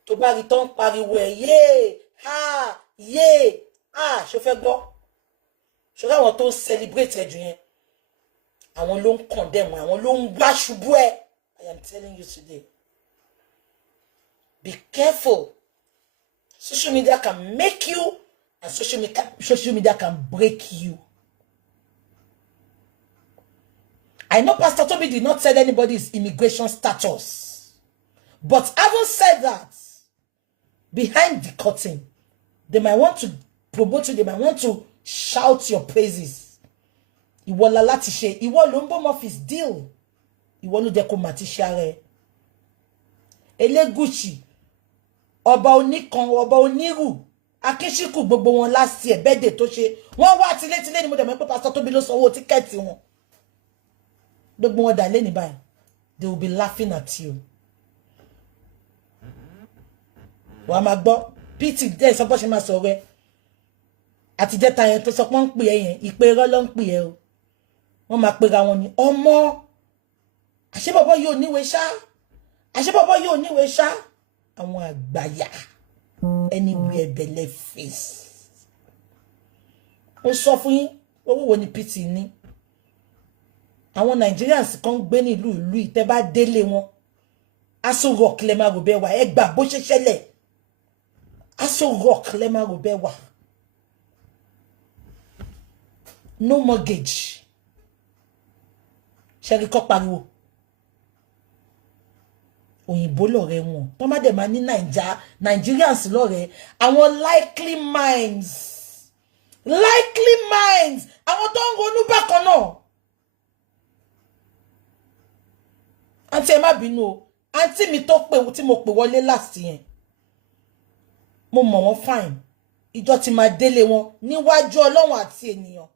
Tó bá rí tán pariwo ẹ̀ yéé ha yéé Ah, ṣó fẹ́ gbọ́. Ṣó láwọn tó celebrate ẹ jù yẹn. Àwọn ló ń condemn, àwọn ló ń wá ṣubú ẹ. I am telling you today. Be careful. Social media can make you, and social media can break you. I know Pastor Tobi did not tell anybody's immigration status. But having said that, behind the curtain, they might want to promote you, they might want to shout your praises. Ìwọ la láti ṣe, ìwọ ló ń bọ́ mọ́ fis deal. Ìwọ ló jẹ́ kó máa ti ṣàrẹ̀. Elégùṣì, ọba oníkan, ọba onírù, Akíṣíkù gbogbo wọn last year birthday tó ṣe. Wọ́n wá tilétilé ni mo dẹ̀ mọ̀ pé Pastor Tobi ló sanwó tíkẹ́ẹ̀tì wọn. Gbogbo wọn dà lé ní báyìí. They will be laughing at you. Wàá máa gbọ́ PT dẹ́ sọ bó ṣe máa sọ̀rọ̀ ẹ. Àtijọ́ ta yẹn tó sọ pé wọ́n ń pè ẹ yẹn, ìpè irọ́ ló ń pè ẹ o. Wọ́n máa pera wọn ní ọmọ. Àṣé bàbá yóò níwèé ṣá. Àṣé bàbá yóò níwèé ṣá. Àwọn àgbàyà. Anywhere belle face. Ó sọ fún yín, owó wo ni PT ní? Àwọn Nigerians kan gbé ní ìlú ìtẹ́ bá délé wọn. Aso Rock lẹ máa rò bẹ́ẹ̀ wá. Ẹ gbà bó ṣe ṣẹlẹ̀. Aso Rock lẹ máa rò bẹ́ẹ̀ wá. No mortgage. Ṣẹ́rí kọ́ pariwo. Òyìnbó lọ̀rẹ́ wọn. Tó má dẹ̀ máa ní Nigerians lọ̀rẹ́. Àwọn likely minds. Likely minds. Àwọn tó ń ronú bákan náà. Àǹtí ẹ má bínú o. Àǹtí mi tó pè tí mo pè wọlé last yẹn. Mo mọ̀ wọ́n fine. Ìjọ tí máa délé wọn níwájú Ọlọ́run àti ènìyàn.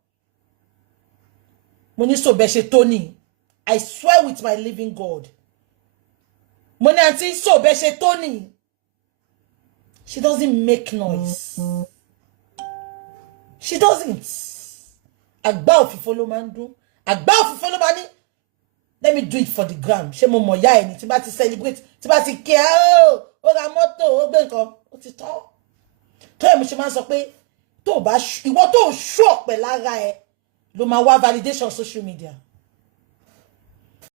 Mo ní so bẹ́ ṣe tó ní. I swear with my living God. Mo ní àǹtí so bẹ́ ṣe tó ní. She doesn't make noise. She doesn't. Àgbá òfìfo ló máa ń dún. Àgbá òfìfo ló máa ní. Let me do it for the gram. Ṣé mo mọ̀ ya ẹni tí bá ti celebrate, tí bá ti kí ó ra mọ́tò, ó gbé nǹkan, ó ti tán. Tó yẹ mo ṣe máa sọ pé tó bá ìwọ tó show pẹ̀ lára ẹ ló máa wá validation social media.